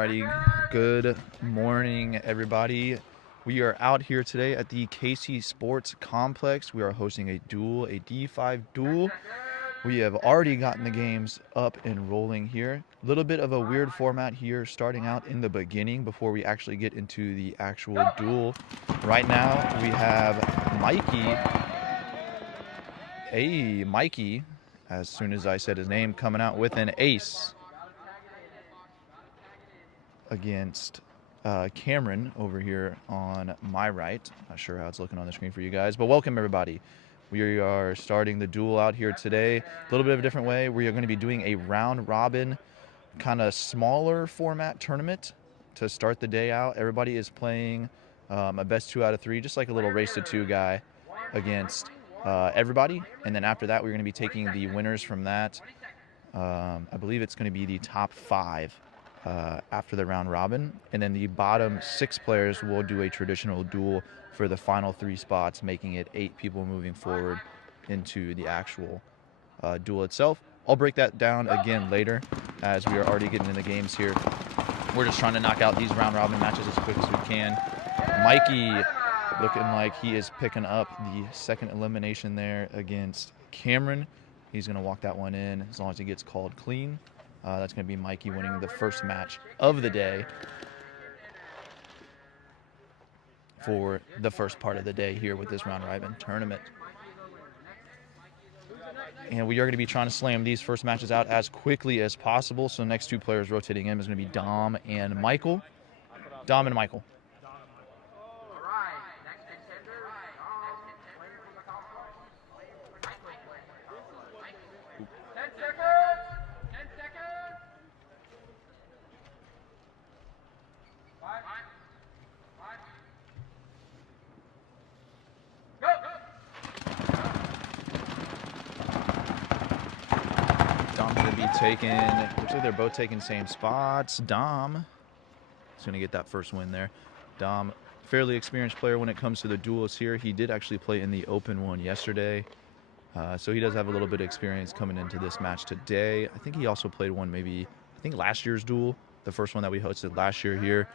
Alrighty, good morning, everybody. We are out here today at the KC Sports Complex. We are hosting a duel, a D5 duel. We have already gotten the games up and rolling here. A little bit of a weird format here, starting out in the beginning before we actually get into the actual duel. Right now, we have Mikey. Hey, Mikey, as soon as I said his name, coming out with an ace against Cameron over here on my right. Not sure how it's looking on the screen for you guys, but welcome everybody. We are starting the duel out here today. A little bit of a different way. We are going to be doing a round robin, kind of smaller format tournament to start the day out. Everybody is playing a best 2 out of 3, just like a little race to 2 guy against everybody. And then after that, we're going to be taking the winners from that. I believe it's going to be the top 5 after the round robin, and then the bottom 6 players will do a traditional duel for the final 3 spots, making it 8 people moving forward into the actual duel itself. I'll break that down again later as we are already getting in the games here. We're just trying to knock out these round robin matches as quick as we can. Mikey looking like he is picking up the second elimination there against Cameron. He's going to walk that one in as long as he gets called clean. That's going to be Mikey winning the first match of the day for the first part of the day here with this round robin tournament. And we are going to be trying to slam these first matches out as quickly as possible. So the next 2 players rotating in is going to be Dom and Michael. Dom and Michael. Dom's going to be taking, looks like they're both taking same spots. Dom is going to get that first win there. Dom, fairly experienced player when it comes to the duels here. He did actually play in the open one yesterday. So he does have a little bit of experience coming into this match today. I think he also played one maybe, I think last year's duel, the first one that we hosted last year here.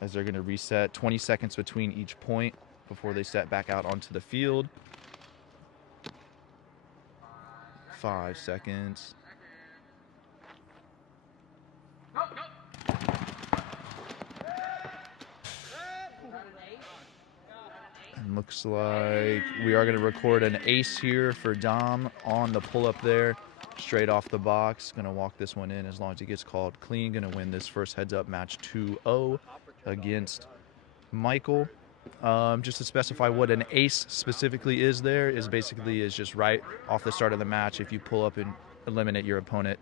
As they're going to reset 20 seconds between each point before they set back out onto the field. 5 seconds. And looks like we are going to record an ace here for Dom on the pull-up there, straight off the box. Going to walk this one in as long as he gets called clean. Going to win this first heads-up match 2-0 against Michael. Just to specify what an ace specifically is there is basically is just right off the start of the match. If you pull up and eliminate your opponent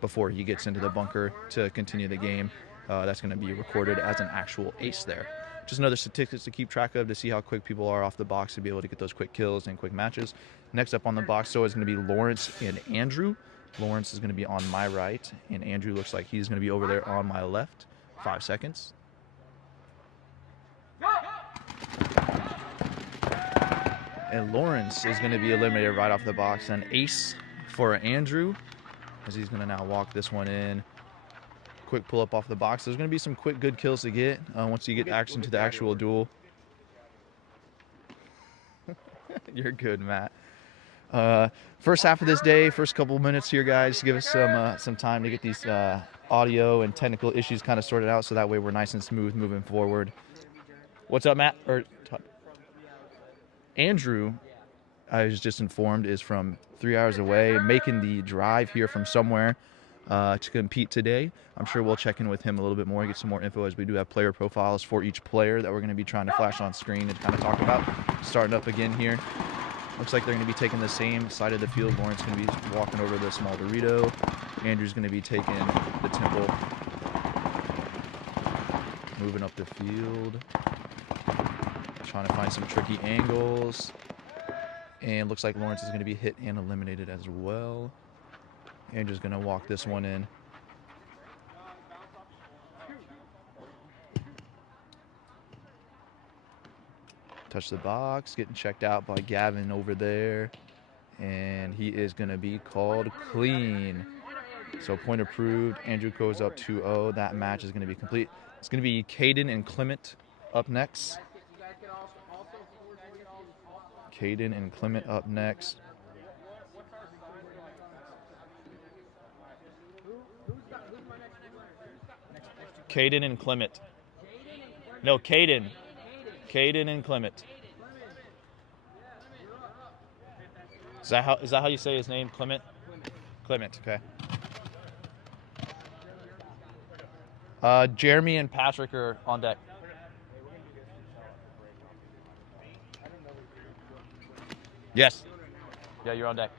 before he gets into the bunker to continue the game, that's going to be recorded as an actual ace there. Just another statistics to keep track of to see how quick people are off the box to be able to get those quick kills and quick matches. Next up on the box so is going to be Lawrence and Andrew. Lawrence is going to be on my right, and Andrew looks like he's going to be over there on my left. 5 seconds. And Lawrence is going to be eliminated right off the box. An ace for Andrew as he's going to now walk this one in. Quick pull up off the box. There's going to be some quick good kills to get once you get action to the actual duel. You're good, Matt. First half of this day, first couple minutes here, guys. Give us some time to get these audio and technical issues kind of sorted out so that way we're nice and smooth moving forward. What's up, Matt? Andrew, I was just informed, is from 3 hours away, making the drive here from somewhere to compete today. I'm sure we'll check in with him a little bit more, get some more info, as we do have player profiles for each player that we're going to be trying to flash on screen and kind of talk about. Starting up again here. Looks like they're going to be taking the same side of the field. Lawrence going to be walking over the small Dorito. Andrew's going to be taking the Temple. Moving up the field. Trying to find some tricky angles. And looks like Lawrence is going to be hit and eliminated as well. Andrew's going to walk this one in. Touch the box, getting checked out by Gavin over there. And he is going to be called clean. So point approved. Andrew goes up 2-0. That match is going to be complete. It's going to be Caden and Clement up next. Caden and Clement up next. Caden and Clement. No, Caden. Caden and Clement. Is that how you say his name? Clement? Clement, okay. Jeremy and Patrick are on deck. Yes. Yeah, you're on deck.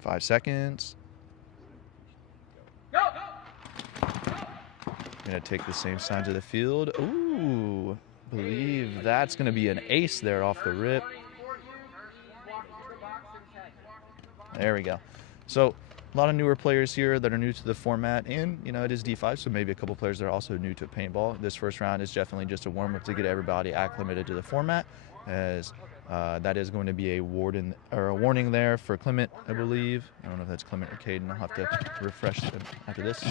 Five seconds. Gonna take the same side to the field. Ooh, believe that's gonna be an ace there off the rip. There we go. So a lot of newer players here that are new to the format, and you know it is D5, so maybe a couple players that are also new to paintball. This first round is definitely just a warm-up to get everybody acclimated to the format, as that is going to be a warning there for Clement, I believe. I don't know if that's Clement or Caden. I'll have to refresh them after this.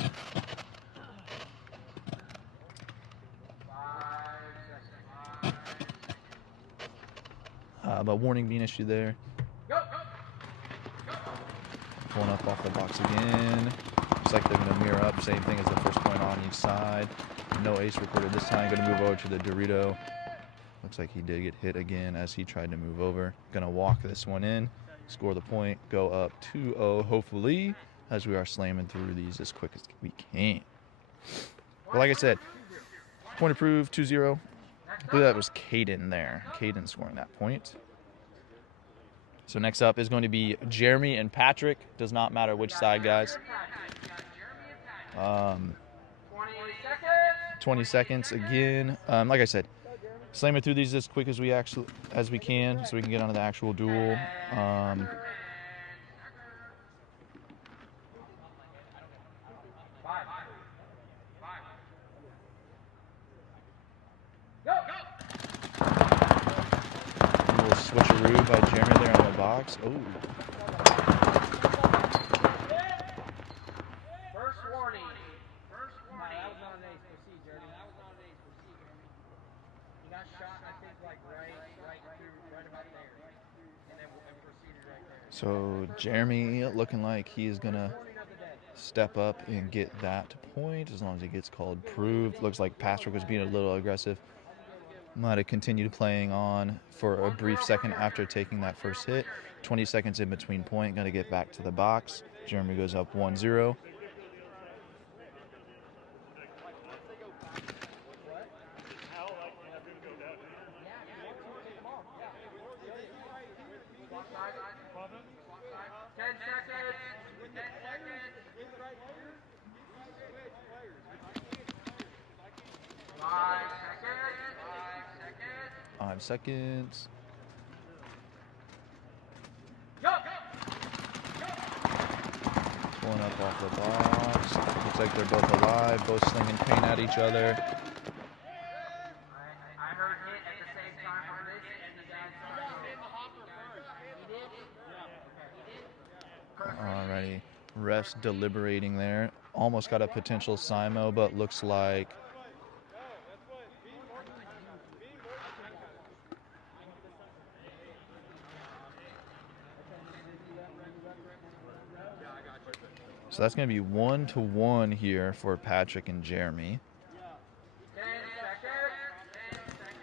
But warning being issued there. Pulling up off the box again. Looks like they're going to mirror up. Same thing as the first point on each side. No ace recorded this time. Going to move over to the Dorito. Looks like he did get hit again as he tried to move over. Going to walk this one in. Score the point. Go up 2-0 hopefully, as we are slamming through these as quick as we can. But like I said, point approved, 2-0. I believe that was Caden there. Caden scoring that point. So next up is going to be Jeremy and Patrick. Does not matter which side, guys. 20 seconds again. Like I said, slam it through these as quick as we can, so we can get onto the actual duel. Switcheroo by Jeremy there on the box. Oh. First warning. That was not an ace. Proceed, Jeremy. That was not an ace. Proceed, Jeremy. He got shot, I think, like right about there. And then proceeded right there. So Jeremy looking like he's gonna step up and get that point as long as he gets called proved. Looks like Patrick was being a little aggressive. Might have continued playing on for a brief second after taking that first hit. 20 seconds in between point. Going to get back to the box. Jeremy goes up 1-0. Five seconds. Pulling up off the box. Looks like they're both alive, both slinging paint at each other. I heard hit at the same time on this, and Alrighty. Refs deliberating there. Almost got a potential Simo, but looks like so that's going to be 1-1 here for Patrick and Jeremy.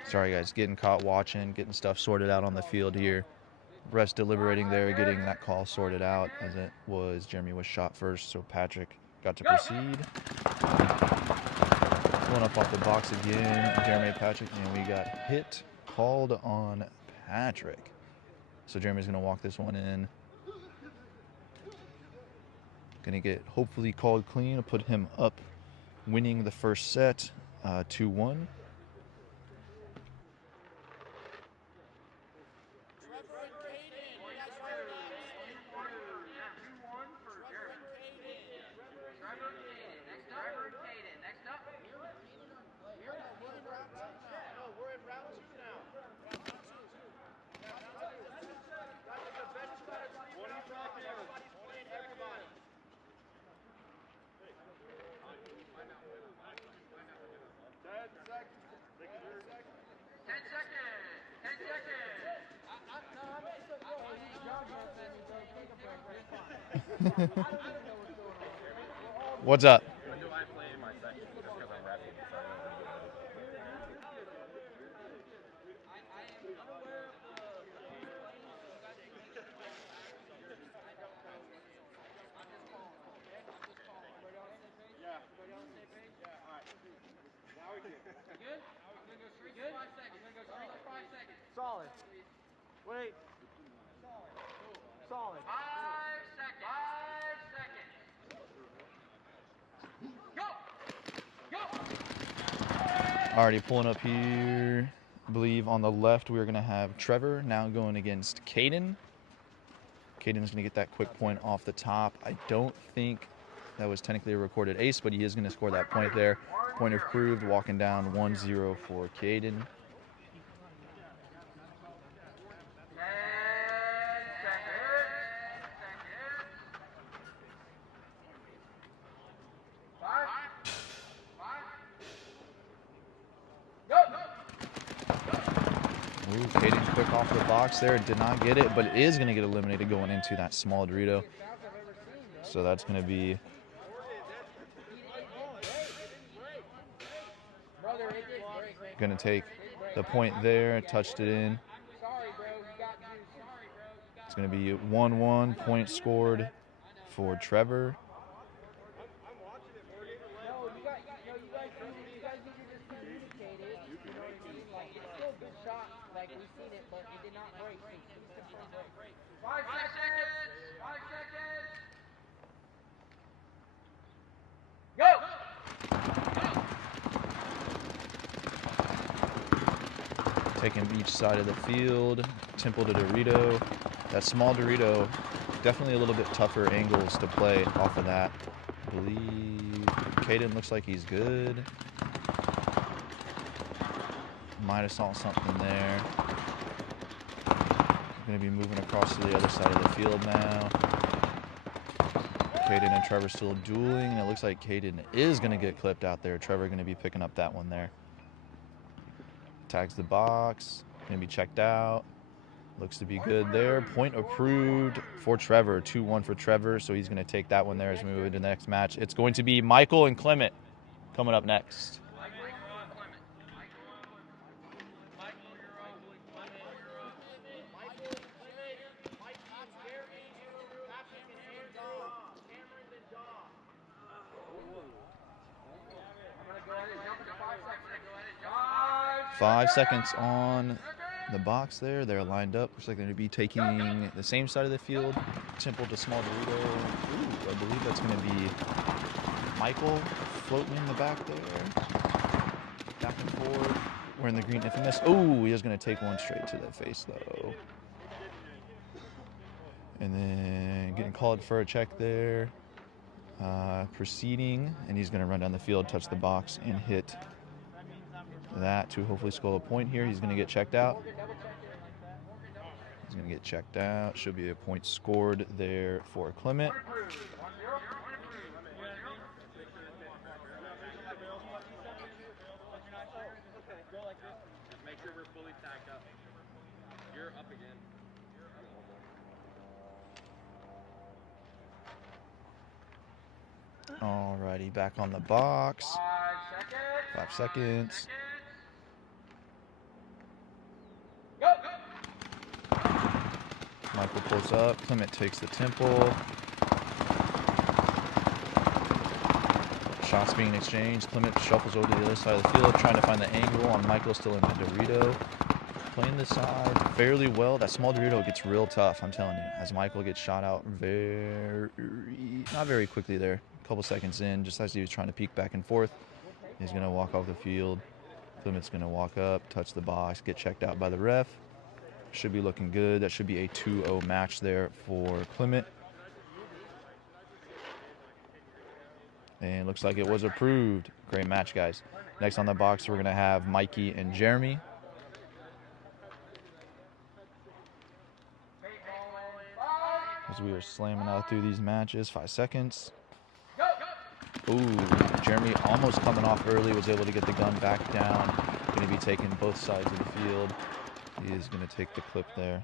Sorry, guys, getting caught watching, getting stuff sorted out on the field here. Refs deliberating there, getting that call sorted out as it was Jeremy was shot first, so Patrick got to proceed. Pulling up off the box again, Jeremy and Patrick, and we got hit called on Patrick. So Jeremy's going to walk this one in. Going to get hopefully called clean, put him up winning the first set 2-1. What's up? When do I play in my section? Just because I'm repping. So I Solid. Wait. Solid. 5 seconds. 5 seconds. Go. Already pulling up here. I believe on the left we're going to have Trevor now going against Caden. Caden's going to get that quick point off the top. I don't think that was technically a recorded ace, but he is going to score that point there. Point approved, walking down 1-0 for Caden. 10 seconds. 5. Go. Ooh, Caden quick off the box there. Did not get it, but is going to get eliminated going into that small Dorito. So that's going to be going to take the point there. Touched it in. It's going to be 1-1. Point scored for Trevor. Like we seen it, but it did not break. 5 seconds. 5 seconds. Go. Taking each side of the field. Temple to Dorito. That small Dorito, definitely a little bit tougher angles to play off of that. I believe Caden looks like he's good. Might have saw something there. Going to be moving across to the other side of the field now. Caden and Trevor still dueling. It looks like Caden is going to get clipped out there. Trevor going to be picking up that one there. Tags the box. Going to be checked out. Looks to be good there. Point approved for Trevor. 2-1 for Trevor. So he's going to take that one there as we move into the next match. It's going to be Michael and Clement coming up next. Five seconds on the box there. They're lined up. Looks like they're going to be taking the same side of the field. Temple to small Dorito. Ooh, I believe that's going to be Michael floating in the back there. Back and forth. We're in the green infamous. Oh, he is going to take one straight to the face, though. And then getting called for a check there. Proceeding, and he's going to run down the field, touch the box, and hit that to hopefully score a point here. He's going to get checked out. He's going to get checked out. Should be a point scored there for Clement. just make sure we're fully tagged up. You're up again. Alrighty, back on the box. 5 seconds. Go. Michael pulls up. Clement takes the temple. Shots being exchanged. Clement shuffles over to the other side of the field, trying to find the angle on Michael, still in the Dorito. Playing this side fairly well. That small Dorito gets real tough, I'm telling you, as Michael gets shot out not very quickly there. A couple seconds in, just as he was trying to peek back and forth. He's going to walk off the field. Clement's going to walk up, touch the box, get checked out by the ref. Should be looking good. That should be a 2-0 match there for Clement. And looks like it was approved. Great match, guys. Next on the box, we're going to have Mikey and Jeremy. As we are slamming out through these matches. 5 seconds. Ooh, Jeremy almost coming off early, was able to get the gun back down. Going to be taking both sides of the field. He is going to take the clip there.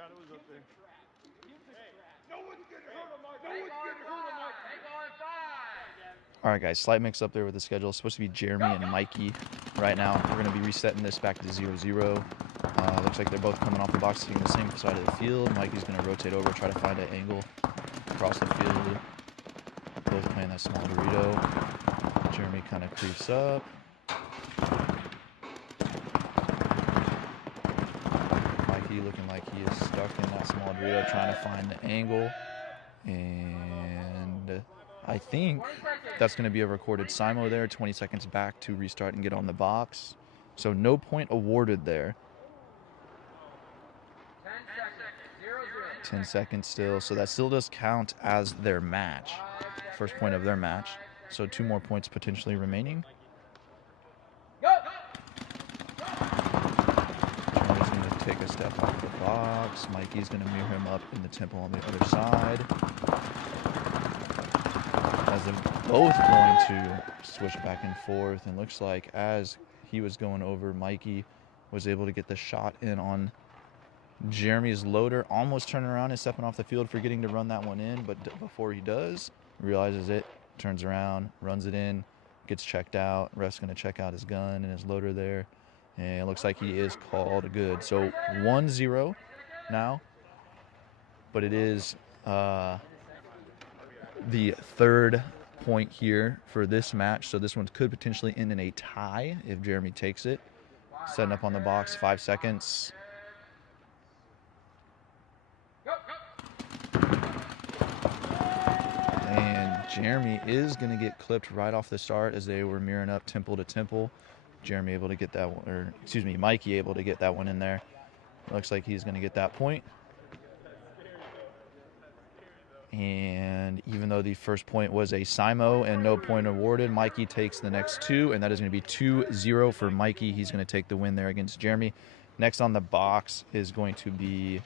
forgot it was up there. All right, guys, slight mix up there with the schedule. It's supposed to be Jeremy and Mikey right now. We're going to be resetting this back to 0-0. Looks like they're both coming off the box, taking the same side of the field. Mikey's going to rotate over, try to find an angle across the field. Both playing that small Dorito. Jeremy kind of creeps up. Mikey looking like he is stuck in that small Dorito, trying to find the angle. And I think that's going to be a recorded Simo there. 20 seconds back to restart and get on the box. So no point awarded there. 10 seconds still. So that still does count as their match. First point of their match. So 2 more points potentially remaining. Jeremy's going to take a step off the box. Mikey's going to mirror him up in the tempo on the other side. As they're both going to switch back and forth. And looks like as he was going over, Mikey was able to get the shot in on Jeremy's loader. Almost turning around and stepping off the field, forgetting to run that one in. But before he does, realizes it, turns around, runs it in, gets checked out. Ref's going to check out his gun and his loader there. And it looks like he is called good. So 1-0 now. But it is the third point here for this match. So this one could potentially end in a tie if Jeremy takes it. Setting up on the box, 5 seconds. And Jeremy is going to get clipped right off the start as they were mirroring up temple to temple. Jeremy able to get that one, or excuse me, Mikey able to get that one in there. Looks like he's going to get that point. And even though the first point was a Simo and no point awarded, Mikey takes the next 2, and that is going to be 2-0 for Mikey. He's going to take the win there against Jeremy. Next on the box is going to be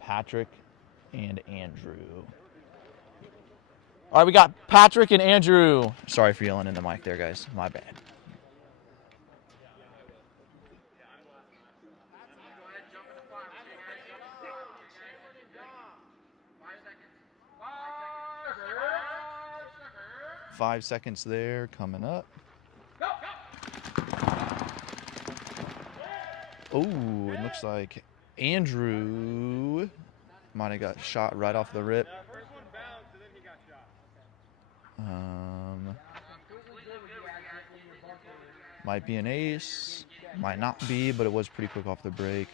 Patrick and Andrew. All right, we got Patrick and Andrew. Sorry for yelling in the mic there, guys. My bad. Five seconds there coming up. Oh, it looks like Andrew might have got shot right off the rip. Might be an ace, might not be, but it was pretty quick off the break.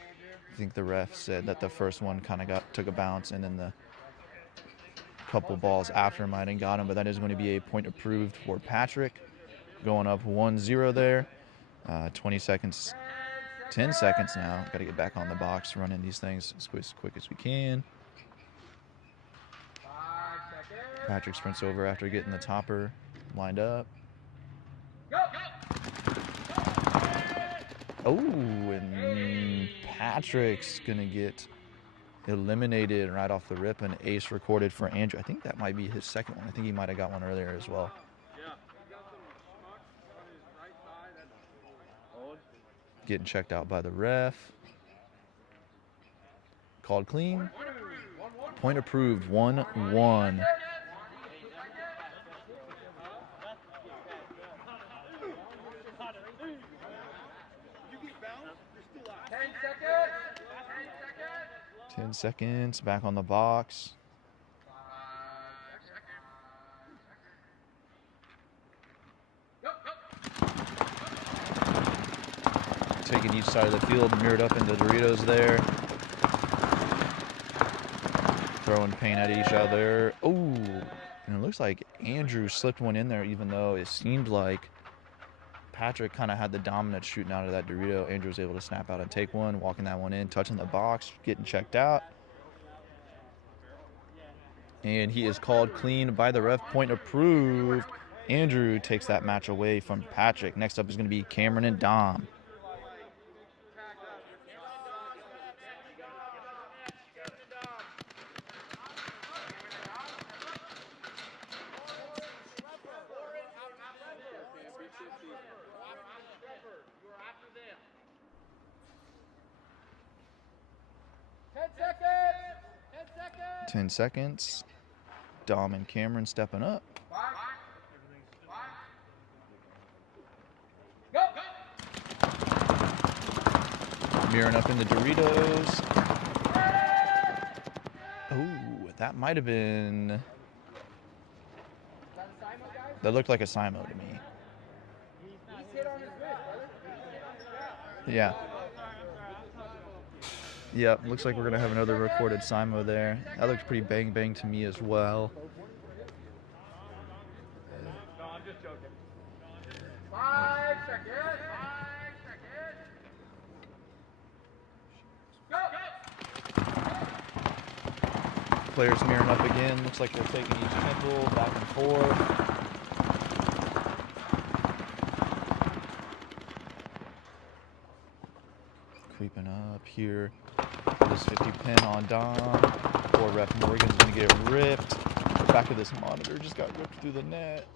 I think the ref said that the first one kind of took a bounce, and then the couple balls after might have got him, but that is going to be a point approved for Patrick. Going up 1-0 there. 20 seconds, 10 seconds now. Got to get back on the box, running these things as quick as we can. Patrick sprints over after getting the topper lined up. Oh, and Patrick's going to get eliminated right off the rip. An ace recorded for Andrew. I think that might be his second one. I think he might have got one earlier as well. Getting checked out by the ref. Called clean. Point approved, 1-1. Ten seconds, back on the box. Taking each side of the field, mirrored up into Doritos there. Throwing paint at each other. Oh, and it looks like Andrew slipped one in there, even though it seemed like Patrick kind of had the dominance shooting out of that Dorito. Andrew was able to snap out and take one, walking that one in, touching the box, getting checked out. And he is called clean by the ref. Point approved. Andrew takes that match away from Patrick. Next up is going to be Cameron and Dom. 10 seconds. Dom and Cameron stepping up. Mirroring up in the Doritos. Oh, that might have been... That looked like a Simo to me. Yeah. Yep, looks like we're going to have another recorded Simo there. That looked pretty bang to me as well. No, I'm just joking. 5 seconds. Players mirroring up again. Looks like they're taking each temple back and forth. Creeping up here. This 50 pin on Dom. Poor ref Morgan's going to get ripped. The back of this monitor just got ripped through the net.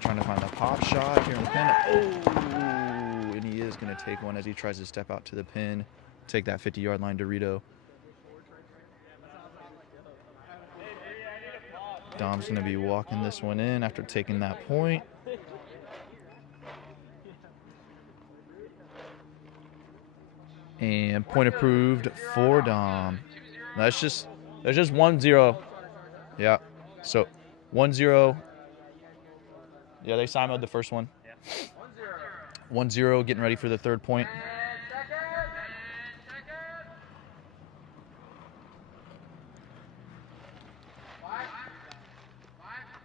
Trying to find the pop shot here in the pin. Oh! And he is going to take one as he tries to step out to the pin. Take that 50-yard line Dorito. Dom's going to be walking this one in after taking that point. And point approved for Dom. That's just 1-0. Yeah. So 1-0. Yeah, they Simo'd the first one. 1-0, getting ready for the third point.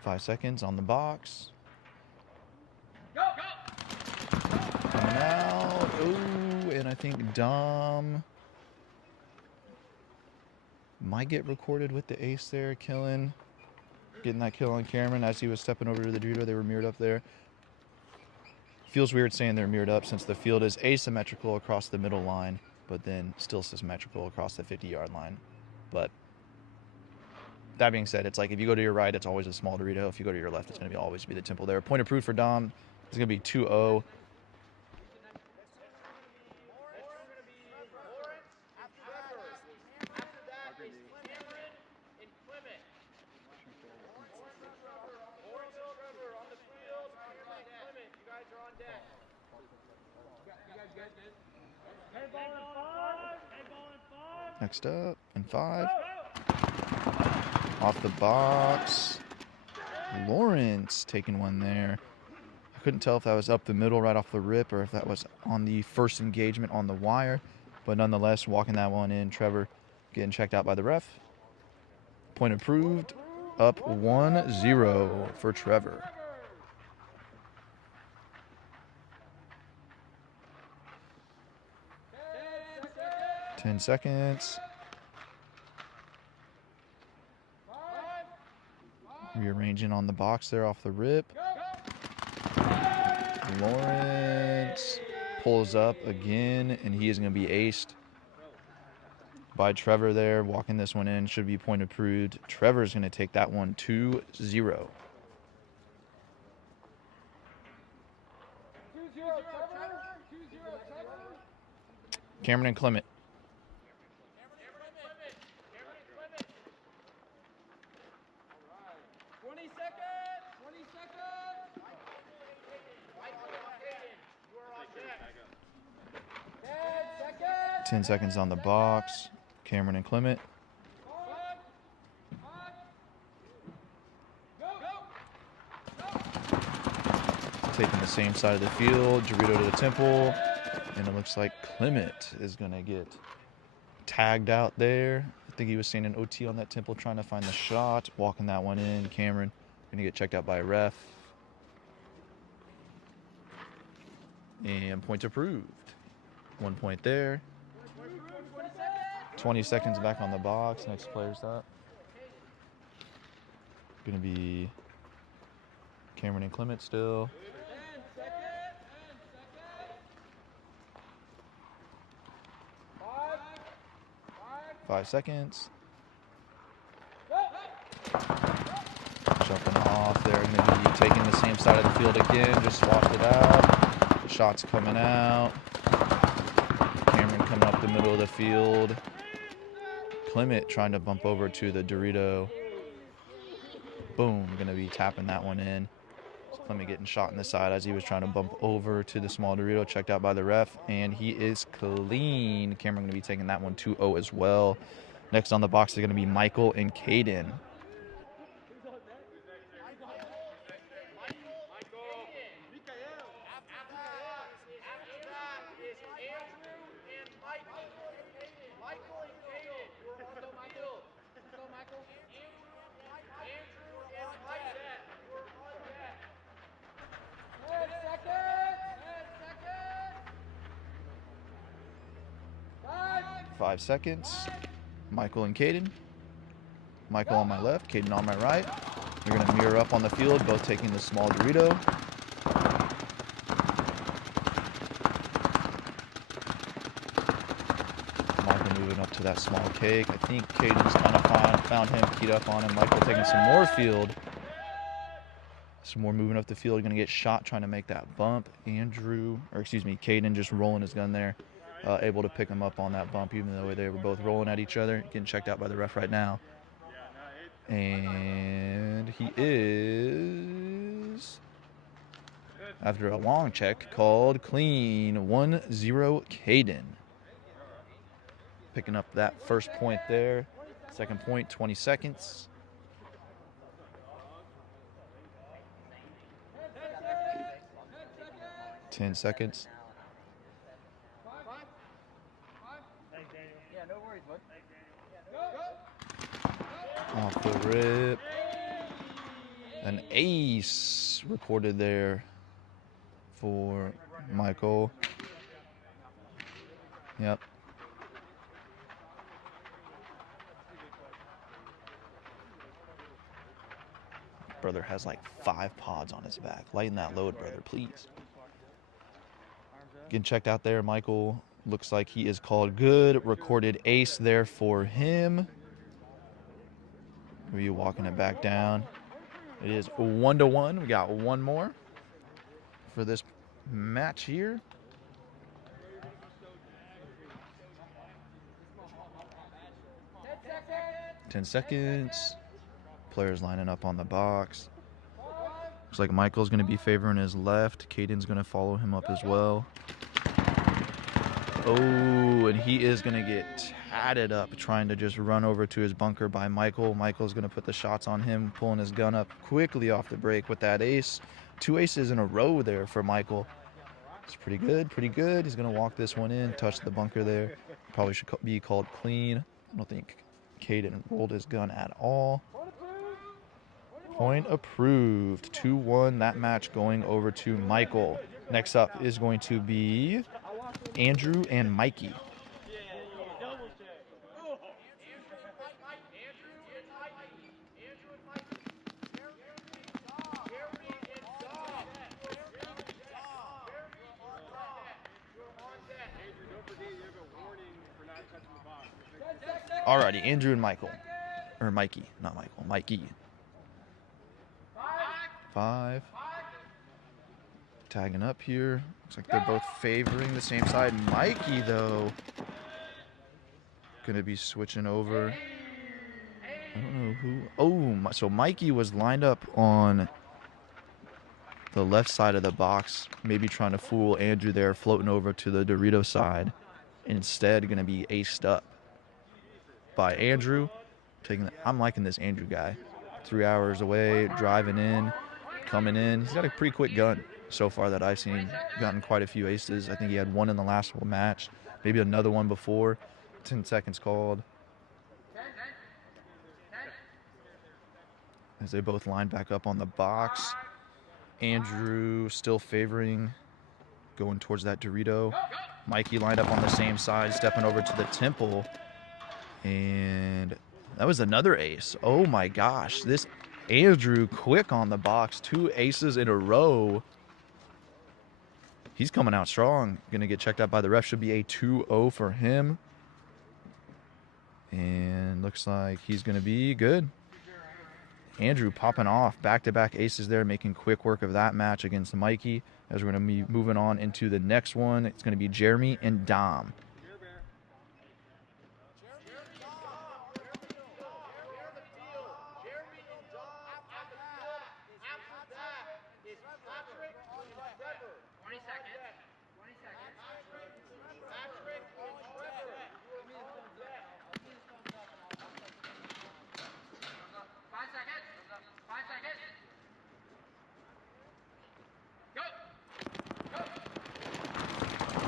5 seconds on the box. Coming out. Ooh, and I think Dom might get recorded with the ace there, getting that kill on Cameron as he was stepping over to the Dorito. They were mirrored up there. Feels weird saying they're mirrored up since the field is asymmetrical across the middle line, but then still symmetrical across the 50-yard line. But that being said, it's like if you go to your right, it's always a small Dorito. If you go to your left, it's going to always be the temple there. Point approved for Dom. It's going to be 2-0. Next up, in 5. Off the box. Lawrence taking one there. I couldn't tell if that was up the middle right off the rip or if that was on the first engagement on the wire. But nonetheless, walking that one in. Trevor getting checked out by the ref. Point approved. Up 1-0 for Trevor. Ten seconds. Rearranging on the box there off the rip. Lawrence pulls up again, and he is going to be aced by Trevor there. Walking this one in, should be point approved. Trevor's going to take that one 2-0. 2-0 Cameron and Clement. 20 seconds. 10 seconds on the box. Cameron and Clement. Taking the same side of the field. Dorito to the temple. And it looks like Clement is going to get tagged out there. I think he was seeing an OT on that temple trying to find the shot. Walking that one in. Cameron going to get checked out by a ref. And point approved. 1 point there. 20 seconds back on the box. Next player's up. Going to be Cameron and Clement still. 5 seconds. Jumping off there. Going to be taking the same side of the field again. Just swapped it out. shots coming out. Cameron coming up the middle of the field. Clement trying to bump over to the Dorito. Boom, gonna be tapping that one in. Clement getting shot in the side as he was trying to bump over to the small Dorito, checked out by the ref, and he is clean. Cameron gonna be taking that one 2-0 as well. Next on the box is gonna be Michael and Caden. Five seconds. Michael and Caden. Michael on my left, Caden on my right. They're going to mirror up on the field, both taking the small Dorito. Michael moving up to that small cake. I think Caden's kind of found him, keyed up on him. Michael taking some more field. Some more moving up the field. Going to get shot trying to make that bump. Caden just rolling his gun there. Able to pick him up on that bump, even though they were both rolling at each other. Getting checked out by the ref right now. And he is, after a long check, called clean. 1-0 Caden. Picking up that first point there. Second point, 20 seconds. Ten seconds. Off the rip. An ace recorded there for Michael. Yep. Brother has like 5 pods on his back. Lighten that load, brother, please. Getting checked out there. Michael looks like he is called good. Recorded ace there for him. Are you walking it back down? It is 1-1. We got one more for this match here. 10 seconds. Players lining up on the box. Looks like Michael's going to be favoring his left. Caden's going to follow him up as well. Oh, and he is going to get tatted up trying to just run over to his bunker by Michael. Michael's going to put the shots on him, pulling his gun up quickly off the break with that ace. 2 aces in a row there for Michael. It's pretty good, pretty good. He's going to walk this one in, touch the bunker there. Probably should be called clean. I don't think Caden rolled his gun at all. Point approved. 2-1. That match going over to Michael. Next up is going to be Andrew and Mikey. Alrighty, Andrew and Michael. Or Mikey, not Michael. Mikey. 5. Tagging up here. Looks like they're both favoring the same side. Mikey, though, gonna be switching over. I don't know who. Oh, so Mikey was lined up on the left side of the box, maybe trying to fool Andrew there, floating over to the Dorito side. Instead, gonna be aced up by Andrew. I'm liking this Andrew guy. 3 hours away, driving in, coming in. He's got a pretty quick gun so far that I've seen. Gotten quite a few aces. I think he had one in the last match, maybe another one before. 10 seconds called. As they both line back up on the box. Andrew still favoring, going towards that Dorito. Mikey lined up on the same side, stepping over to the temple. And that was another ace. Oh my gosh. This Andrew quick on the box. 2 aces in a row. He's coming out strong. Going to get checked out by the ref. Should be a 2-0 for him. And looks like he's going to be good. Andrew popping off back-to-back aces there, making quick work of that match against Mikey. As we're going to be moving on into the next one, it's going to be Jeremy and Dom.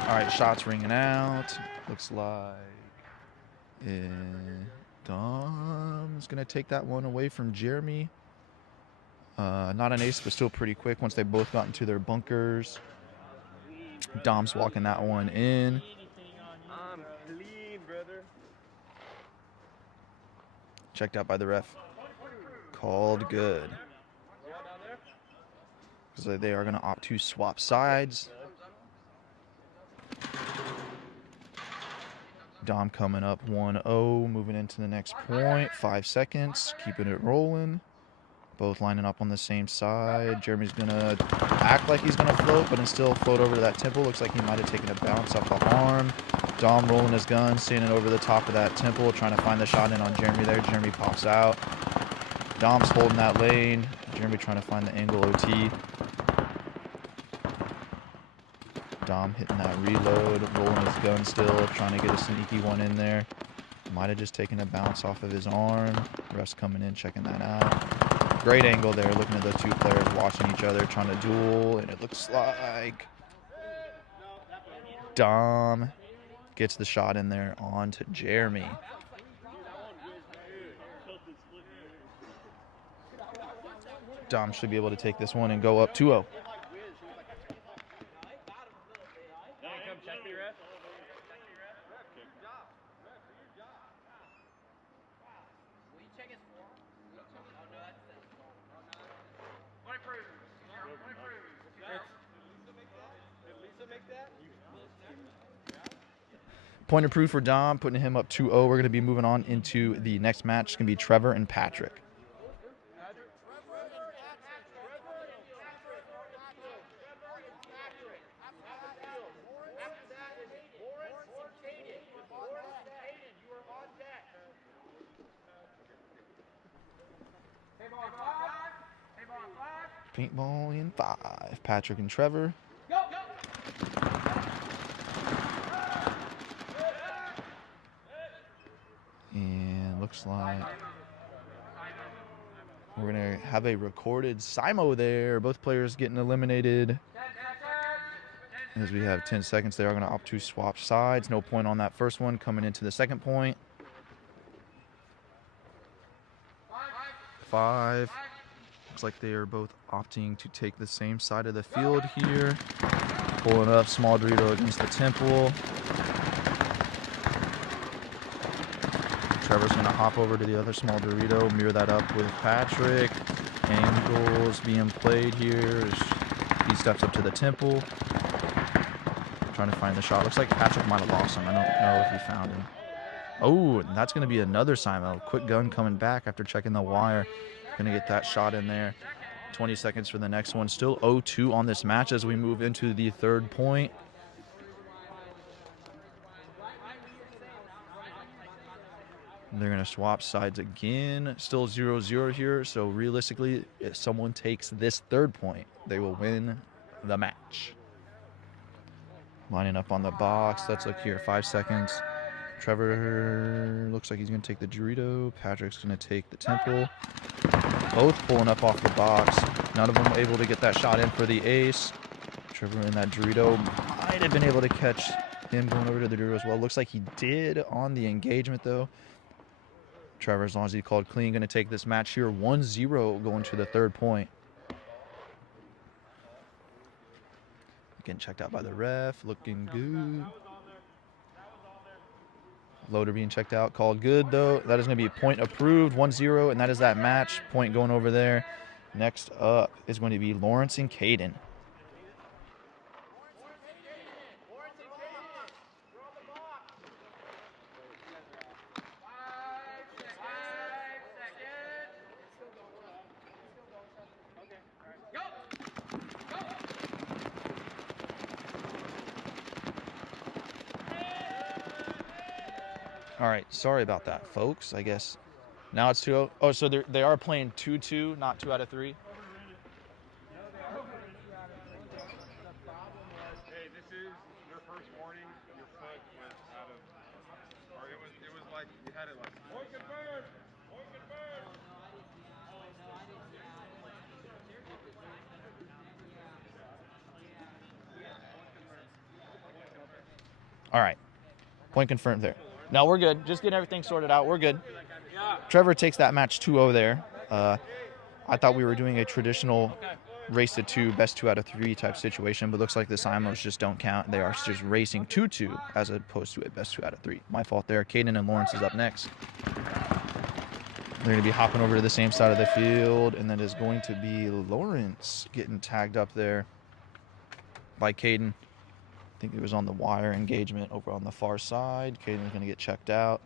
All right, shots ringing out. Looks like Dom's going to take that one away from Jeremy. Not an ace, but still pretty quick once they both got into their bunkers. Dom's walking that one in. I'm clean, brother. Checked out by the ref. Called good. So they are going to opt to swap sides. Dom coming up 1-0, moving into the next point. 5 seconds, keeping it rolling. Both lining up on the same side. Jeremy's going to act like he's going to float, but still float over to that temple. Looks like he might have taken a bounce off the arm. Dom rolling his gun, standing over the top of that temple, trying to find the shot in on Jeremy there. Jeremy pops out. Dom's holding that lane. Jeremy trying to find the angle OT. Dom hitting that reload, rolling his gun still, trying to get a sneaky one in there. Might have just taken a bounce off of his arm. Refs coming in, checking that out. Great angle there, looking at the two players watching each other, trying to duel, and it looks like Dom gets the shot in there onto Jeremy. Dom should be able to take this one and go up 2-0. Point approved for Dom, putting him up 2-0. We're going to be moving on into the next match. It's going to be Trevor and Patrick. Paintball in 5. Patrick and Trevor. And looks like we're going to have a recorded Simo there. Both players getting eliminated. As we have 10 seconds, they are going to opt to swap sides. No point on that first one. Coming into the second point. 5. Looks like they are both opting to take the same side of the field here. Pulling up small Dorito against the temple. Trevor's going to hop over to the other small Dorito, mirror that up with Patrick. Angles being played here. He steps up to the temple. Trying to find the shot. Looks like Patrick might have lost him. I don't know if he found him. Oh, and that's going to be another Simo. Quick gun coming back after checking the wire. Going to get that shot in there. 20 seconds for the next one. Still 0-2 on this match as we move into the third point. They're going to swap sides again. Still 0-0 here. So realistically, if someone takes this third point, they will win the match. Lining up on the box. Let's look here. 5 seconds. Trevor looks like he's going to take the Dorito. Patrick's going to take the temple. Both pulling up off the box. None of them able to get that shot in for the ace. Trevor in that Dorito might have been able to catch him going over to the Dorito as well. Looks like he did on the engagement though. Trevor, as long as he called clean, going to take this match here. 1-0 going to the third point. Getting checked out by the ref. Looking good. Loader being checked out. Called good, though. That is going to be point approved. 1-0, and that is that match. Point going over there. Next up is going to be Lawrence and Caden. All right, sorry about that, folks. I guess now it's 2-0. Oh, so they are playing 2-2, not 2 out of 3. No, they are playing 2 out of 3. The problem was Hey, this is your first warning. Your foot went out of, or it was like you had it like. Point confirmed. Point confirmed. All right, point confirmed there. No, we're good. Just getting everything sorted out. We're good. Yeah. Trevor takes that match 2-0 there. I thought we were doing a traditional race to 2, best 2 out of 3 type situation, but looks like the Simons just don't count. They are just racing 2-2 as opposed to a best 2 out of 3. My fault there. Caden and Lawrence is up next. They're going to be hopping over to the same side of the field, and that is going to be Lawrence getting tagged up there by Caden. I think it was on the wire engagement over on the far side. Caden's going to get checked out.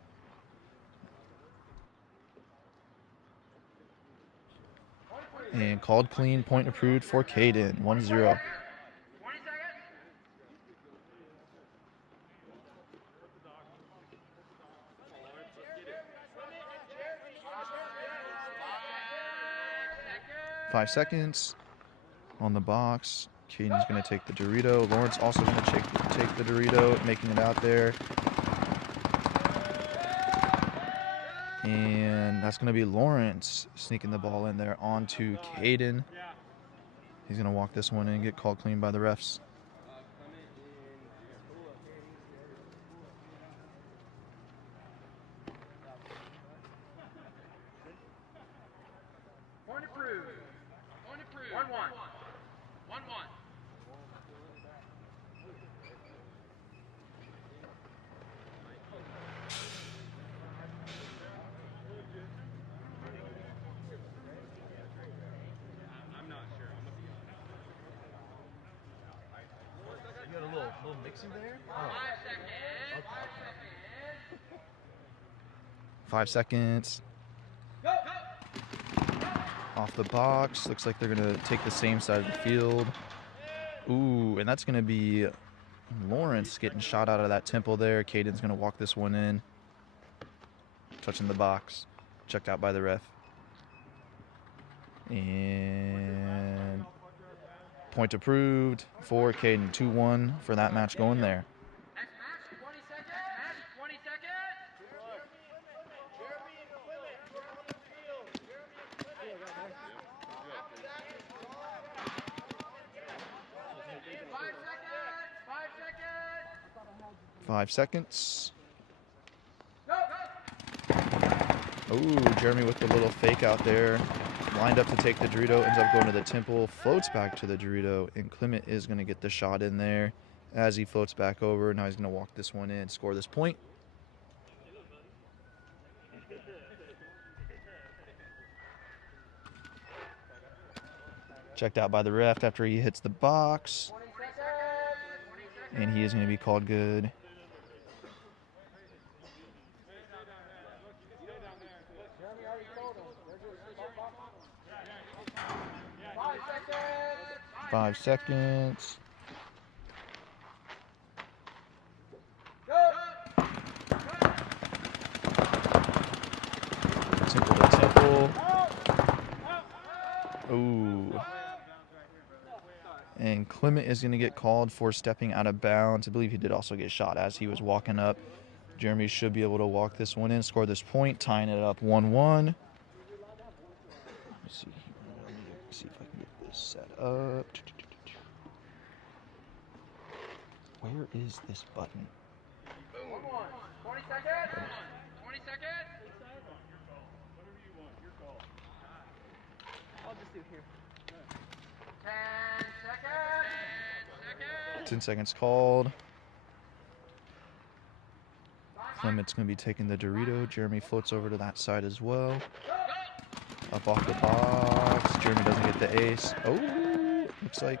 And called clean, point approved for Caden, 1-0. 20 seconds. 5 seconds on the box. Caden's going to take the Dorito. Lawrence also going to take the Dorito, making it out there. And that's going to be Lawrence sneaking the ball in there onto Caden. He's going to walk this one in and get called clean by the refs. Point approved. 1-1. 1-1. I'm not sure. I'm gonna be honest. You got a little mixing there? 5 seconds. 5 seconds. Go. Off the box. Looks like they're going to take the same side of the field. Ooh, and that's going to be Lawrence getting shot out of that temple there. Caden's going to walk this one in. Touching the box. Checked out by the ref. And point approved for Caden. 2-1 for that match going there. Next match, 20 seconds. Match, 20 seconds. 5 seconds. Go. Oh, Jeremy with the little fake out there. Lined up to take the Dorito, ends up going to the temple, floats back to the Dorito, and Clement is going to get the shot in there as he floats back over. Now he's going to walk this one in, score this point. Checked out by the ref after he hits the box, 20 seconds. and he is going to be called good. Jeremy already told him. They're just 5 seconds. 5 seconds. Go. Temple to temple. Ooh. And Clement is going to get called for stepping out of bounds. I believe he did also get shot as he was walking up. Jeremy should be able to walk this one in, score this point, tying it up 1-1. Let me see here. Let me see if I can get this set up. Where is this button? 1-1. 20 seconds. 20 seconds. I'll just do here. 10 seconds. 10 seconds. 10 seconds called. Clement's going to be taking the Dorito. Jeremy floats over to that side as well. Up off the box. Jeremy doesn't get the ace. Oh, looks like.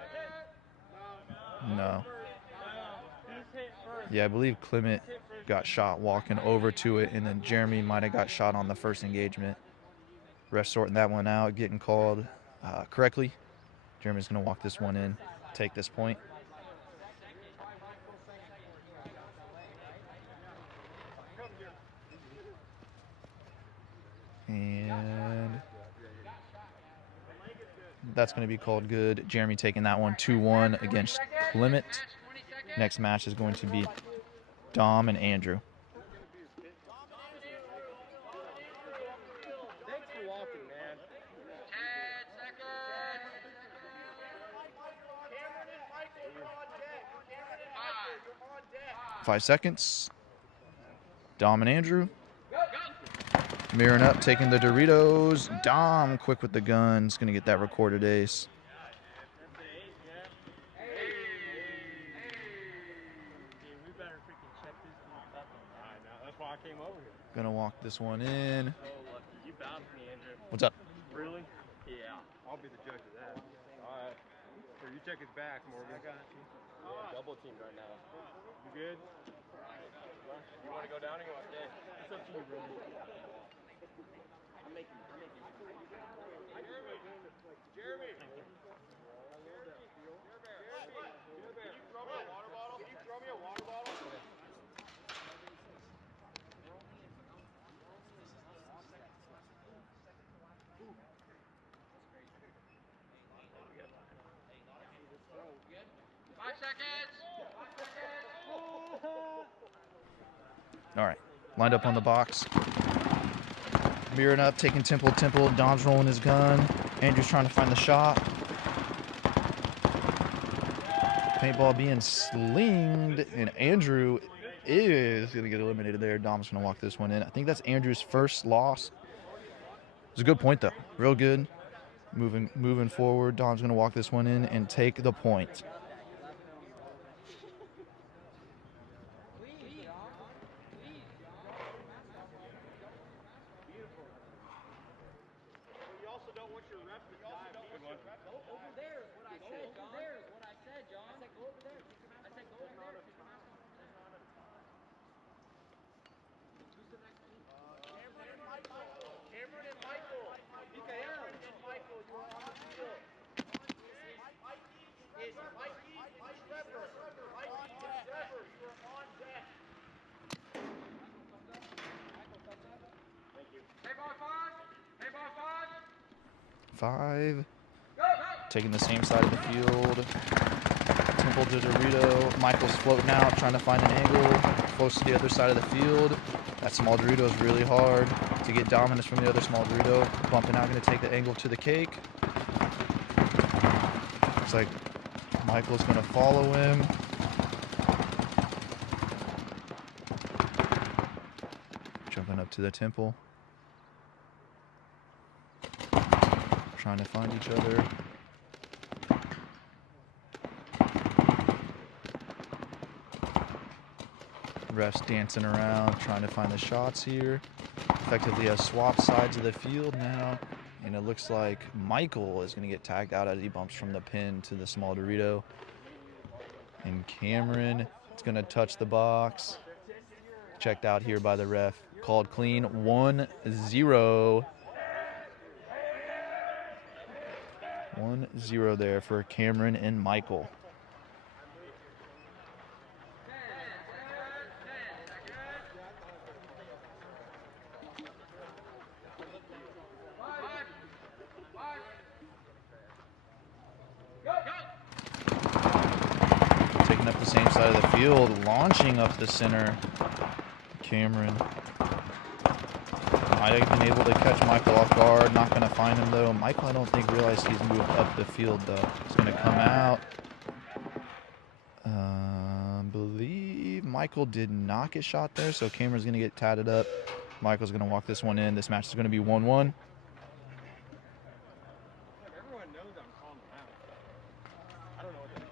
No. Yeah, I believe Clement got shot walking over to it, and then Jeremy might have got shot on the first engagement. Ref sorting that one out, getting called correctly. Jeremy's going to walk this one in, take this point. And that's going to be called good. Jeremy taking that one 2-1 against Clement. Next match is going to be Dom and Andrew. Thanks for walking, man. 10 seconds. Cameron and Michael, you're on deck. Cameron and Michael, you're on deck. 5 seconds. Dom and Andrew. Mirroring up, taking the Doritos. Dom quick with the guns. Going to get that recorded ace. That's why I came over here. Gonna walk this one in. You bounced me, Andrew. What's up? Really? Yeah. I'll be the judge of that. All right. So you check his back, Morgan. I got you. Yeah, double teamed right now. You good? You want to go down or you want to stay? It's up to you, bro. I'm making Jeremy. Can you throw me a water bottle? Can you throw me a water bottle? All right. Lined up on the box. Mirroring up, taking Temple. Dom's rolling his gun. Andrew's trying to find the shot. Paintball being slinged, and Andrew is going to get eliminated there. Dom's going to walk this one in. I think that's Andrew's first loss. It's a good point, though. Real good. Moving forward, Dom's going to walk this one in and take the point. Five. Taking the same side of the field. Temple to Dorito. Michael's floating out, trying to find an angle. Close to the other side of the field. That small Dorito is really hard to get dominance from the other small Dorito. Bumping out, going to take the angle to the cake. Looks like Michael's going to follow him. Jumping up to the Temple. Trying to find each other. Refs dancing around, trying to find the shots here. Effectively has swapped sides of the field now. And it looks like Michael is going to get tagged out as he bumps from the pin to the small Dorito. And Cameron is going to touch the box. Checked out here by the ref. Called clean. 1-0. 1-0 there for Cameron and Michael. Taking up the same side of the field, launching up the center. Cameron might have been able to catch Michael off guard. Not going to find him, though. Michael, I don't think, realized he's moved up the field, though. He's going to come out. Believe Michael did not get shot there, so Cameron's going to get tatted up. Michael's going to walk this one in. This match is going to be 1-1. Everyone knows I'm calling them out. I don't know what they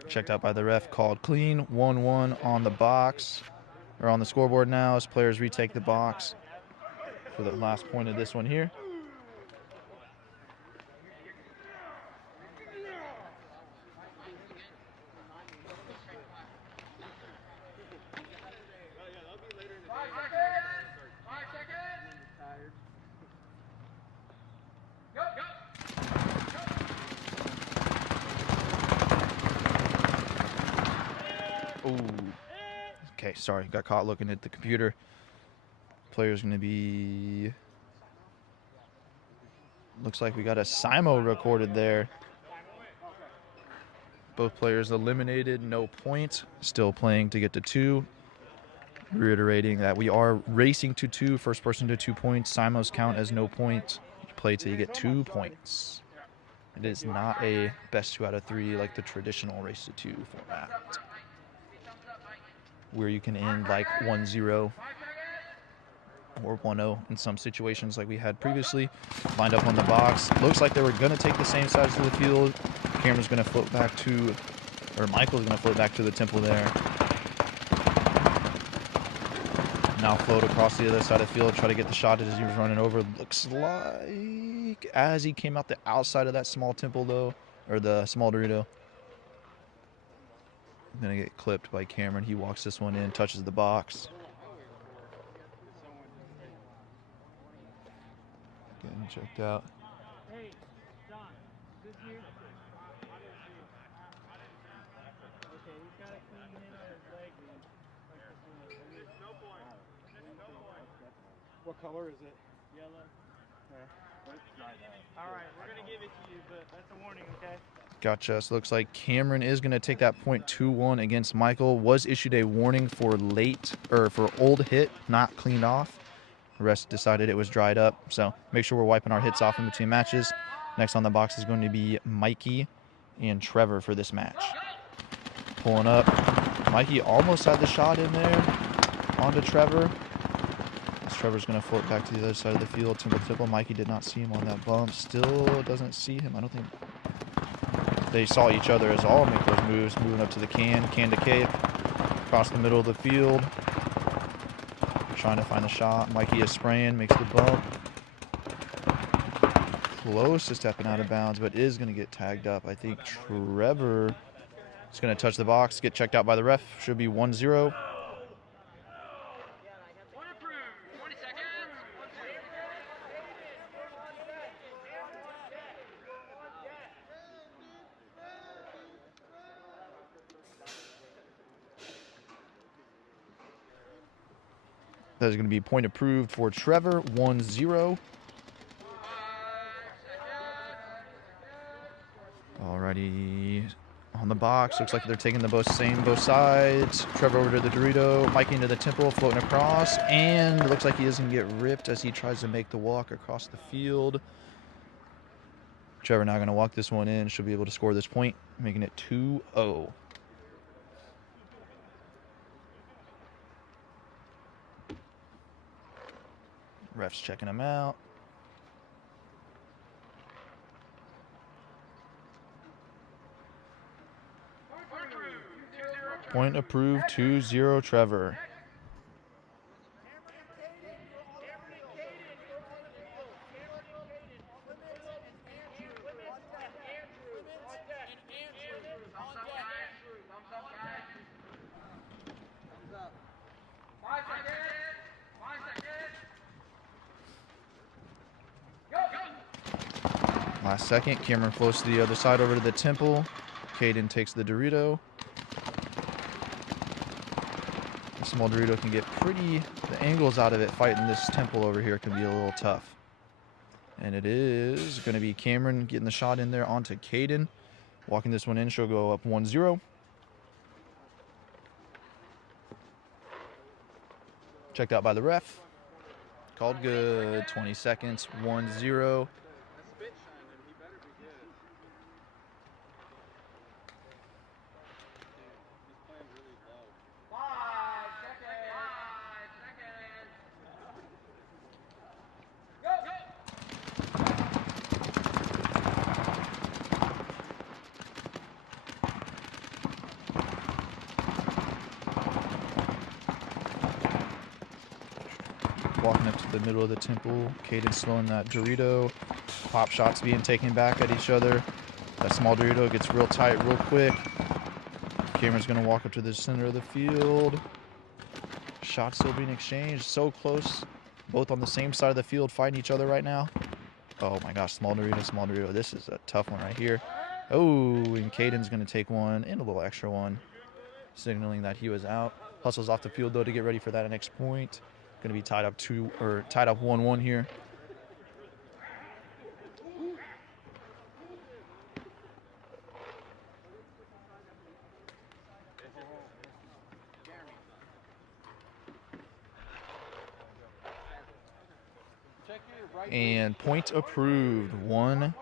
feel. Checked out by the ref, called clean. 1-1 on the box, or on the scoreboard now, as players retake the box for the last point of this one here. Ooh. Okay, sorry, got caught looking at the computer. player is going to be... Looks like we got a Simo recorded there. Both players eliminated, no point. Still playing to get to 2. Reiterating that we are racing to 2. First person to 2 points. Simos count as no point. You play till you get 2 points. It is not a best 2 out of 3 like the traditional race to 2 format, where you can end like 1-0 or 1-0 in some situations like we had previously. Lined up on the box. Looks like they were going to take the same sides of the field. Cameron's going to float back to, or Michael's going to float back to the temple there. Now float across the other side of the field, try to get the shot as he was running over. Looks like as he came out the outside of that small temple though, or the small Dorito. Gonna get clipped by Cameron. He walks this one in, touches the box. Getting checked out. Hey, John, this here. Okay, he's got a clean hit on his leg. What color is it? Yellow. Let's try that. All right, we're gonna give it to you, but that's a warning, okay? Gotcha. So looks like Cameron is going to take that point 2-1 against Michael. Was issued a warning for late, or for old hit, not cleaned off. The rest decided it was dried up. So make sure we're wiping our hits off in between matches. Next on the box is going to be Mikey and Trevor for this match. Pulling up. Mikey almost had the shot in there onto Trevor. Trevor's going to float back to the other side of the field. Temple. Mikey did not see him on that bump. Still doesn't see him. I don't think they saw each other as all make those moves. Moving up to the can to K. Across the middle of the field. Trying to find the shot. Mikey is spraying. Makes the bump. Close to stepping out of bounds, but is going to get tagged up. I think Trevor is going to touch the box. Get checked out by the ref. Should be 1-0. That is going to be point approved for Trevor, 1-0. Alrighty, on the box. Looks like they're taking the both sides. Trevor over to the Dorito, Mikey into the temple, floating across, and looks like he doesn't get ripped as he tries to make the walk across the field. Trevor now going to walk this one in. Should be able to score this point, making it 2-0. Ref's checking him out. Point approved, 2-0 Trevor. Last second, Cameron floats to the other side over to the temple. Caden takes the Dorito. The small Dorito can get pretty, the angles out of it fighting this temple over here can be a little tough. And it is going to be Cameron getting the shot in there onto Caden. Walking this one in, she'll go up 1-0. Checked out by the ref. Called good, 20 seconds, 1-0. Walking up to the middle of the temple. Caden slowing that Dorito. Pop shots being taken back at each other. That small Dorito gets real tight real quick. Cameron's going to walk up to the center of the field. Shots still being exchanged. So close. Both on the same side of the field fighting each other right now. Oh my gosh, small Dorito. This is a tough one right here. Oh, and Caden's going to take one and a little extra one. Signaling that he was out. Hustles off the field though to get ready for that next point. Going to be tied up 1-1 here. And point approved, 1-1.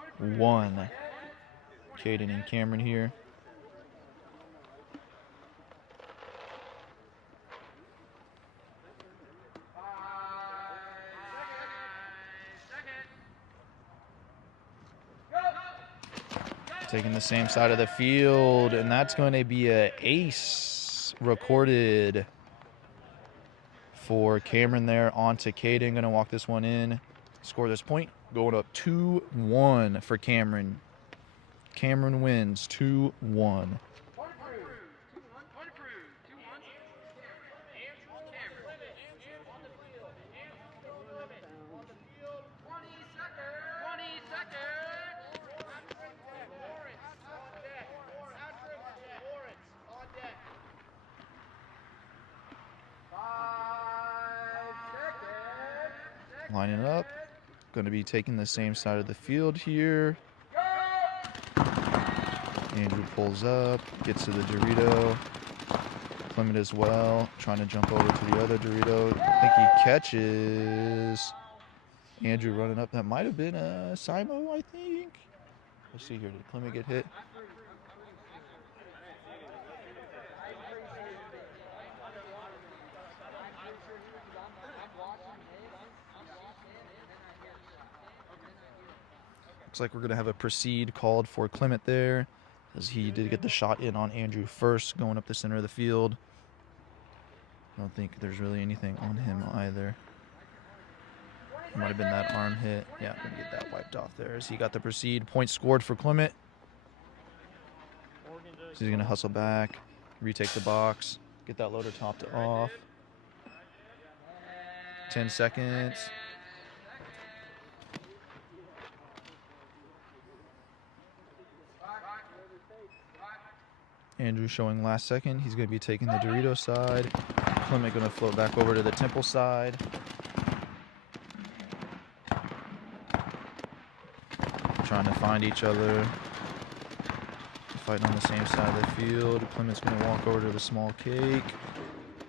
Caden and Cameron here. Taking the same side of the field, and that's going to be an ace recorded for Cameron there onto Caden. Going to walk this one in, score this point, going up 2-1 for Cameron. Cameron wins 2-1. Lining up, going to be taking the same side of the field here. Andrew pulls up, gets to the Dorito. Clement as well, trying to jump over to the other Dorito. I think he catches Andrew running up. That might have been a Simo, I think. Let's see here, did Clement get hit? Looks like we're going to have a proceed called for Clement there, as he did get the shot in on Andrew first, going up the center of the field. I don't think there's really anything on him either. It might have been that arm hit. Yeah, going to get that wiped off there as he got the proceed. Point scored for Clement. So he's going to hustle back, retake the box, get that loader topped off. 10 seconds. Andrew showing last second. He's going to be taking the Dorito side. Clement going to float back over to the Temple side. Trying to find each other. Fighting on the same side of the field. Clement's going to walk over to the small cake.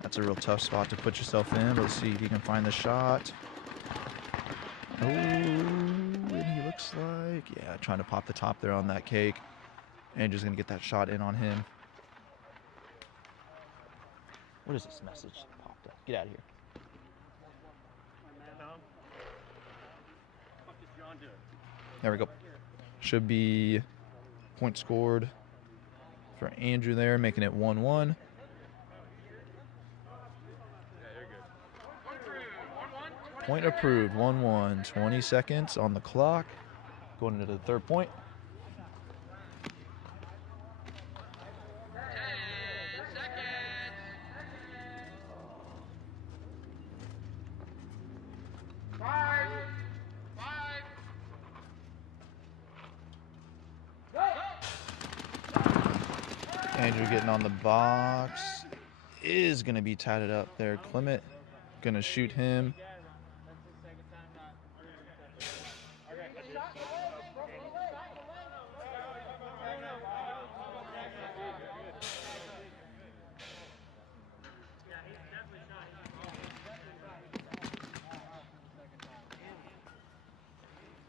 That's a real tough spot to put yourself in. But let's see if he can find the shot. Oh, and he looks like, yeah, trying to pop the top there on that cake. Andrew's going to get that shot in on him. What is this message that popped up? Get out of here. There we go. Should be point scored for Andrew there, making it 1-1. Point approved, 1-1. 20 seconds on the clock. Going into the third point. Andrew getting on the box. Is going to be tied up there. Clement going to shoot him.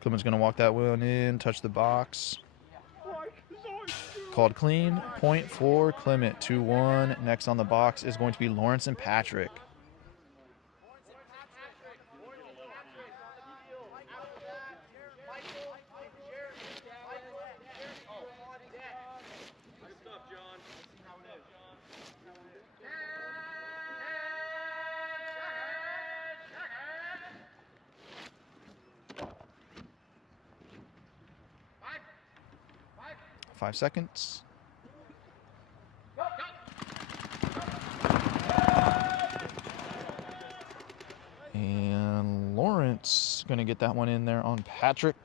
Clement's going to walk that one in, touch the box. Called clean. Point for Clement, 2-1. Next on the box is going to be Lawrence and Patrick. Five seconds. And Lawrence going to get that one in there on Patrick.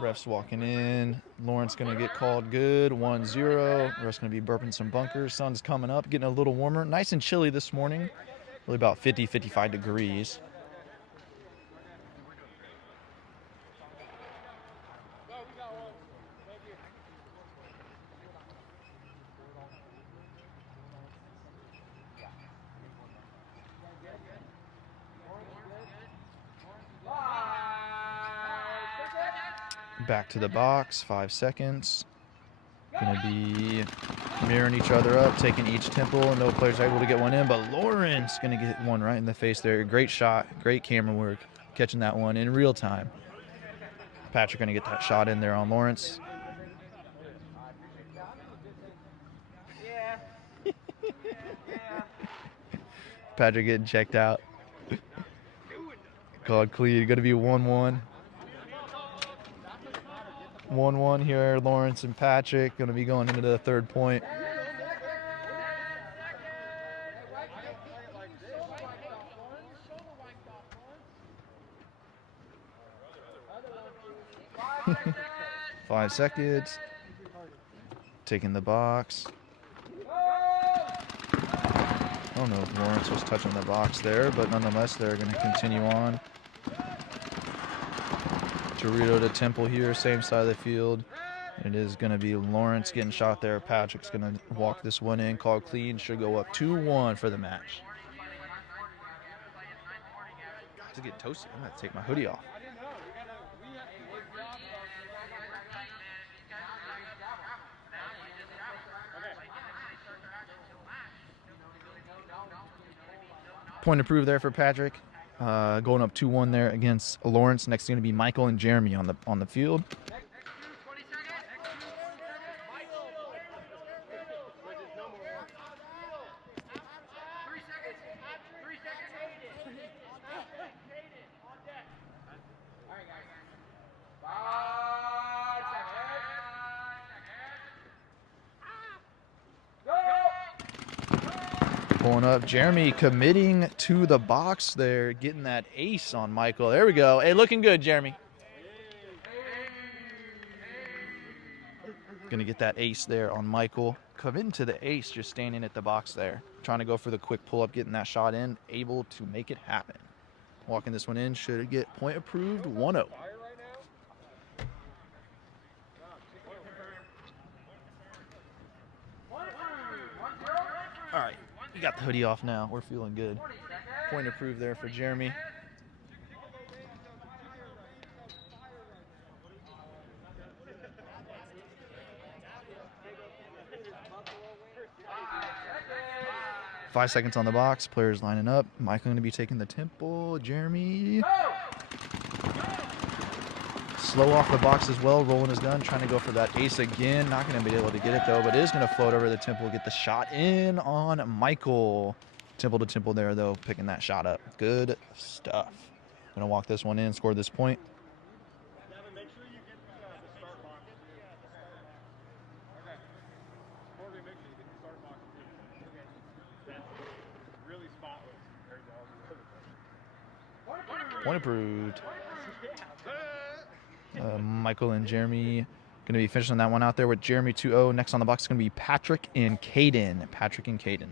Ref's walking in. Lawrence going to get called good. 1-0. Ref's going to be burping some bunkers. Sun's coming up, getting a little warmer. Nice and chilly this morning. Really about 50, 55 degrees. Back to the box, 5 seconds. Gonna be mirroring each other up, taking each temple. No player's able to get one in, but Lawrence gonna get one right in the face there. Great shot, great camera work, catching that one in real time. Patrick gonna get that shot in there on Lawrence. Patrick getting checked out. Called clean. Gonna be 1-1. 1-1 here. Lawrence and Patrick gonna be going into the third point. Five seconds. Taking the box. I don't know if Lawrence was touching the box there, but nonetheless, they're going to continue on. Dorito to Temple here, same side of the field. It is going to be Lawrence getting shot there. Patrick's going to walk this one in, called clean. Should go up 2-1 for the match. To get toasty, I'm going to take my hoodie off. Point approved there for Patrick. Going up 2-1 there against Lawrence. Next going to be Michael and Jeremy on the field. Pulling up, Jeremy committing to the box there, getting that ace on Michael. There we go. Hey, looking good, Jeremy. Gonna get that ace there on Michael. Committing to the ace, just standing at the box there. Trying to go for the quick pull-up, getting that shot in, able to make it happen. Walking this one in, should get point approved, 1-0. All right. We got the hoodie off now. We're feeling good. Point approved there for Jeremy. Five seconds on the box. Players lining up. Michael going to be taking the temple. Jeremy. Slow off the box as well. Rolling his gun. Trying to go for that ace again. Not going to be able to get it though, but is going to float over the temple. Get the shot in on Michael. Temple to temple there though. Picking that shot up. Good stuff. Going to walk this one in. Score this point. Point approved. Michael and Jeremy going to be finishing that one out there with Jeremy 2-0. Next on the box is going to be Patrick and Caden. Patrick and Caden.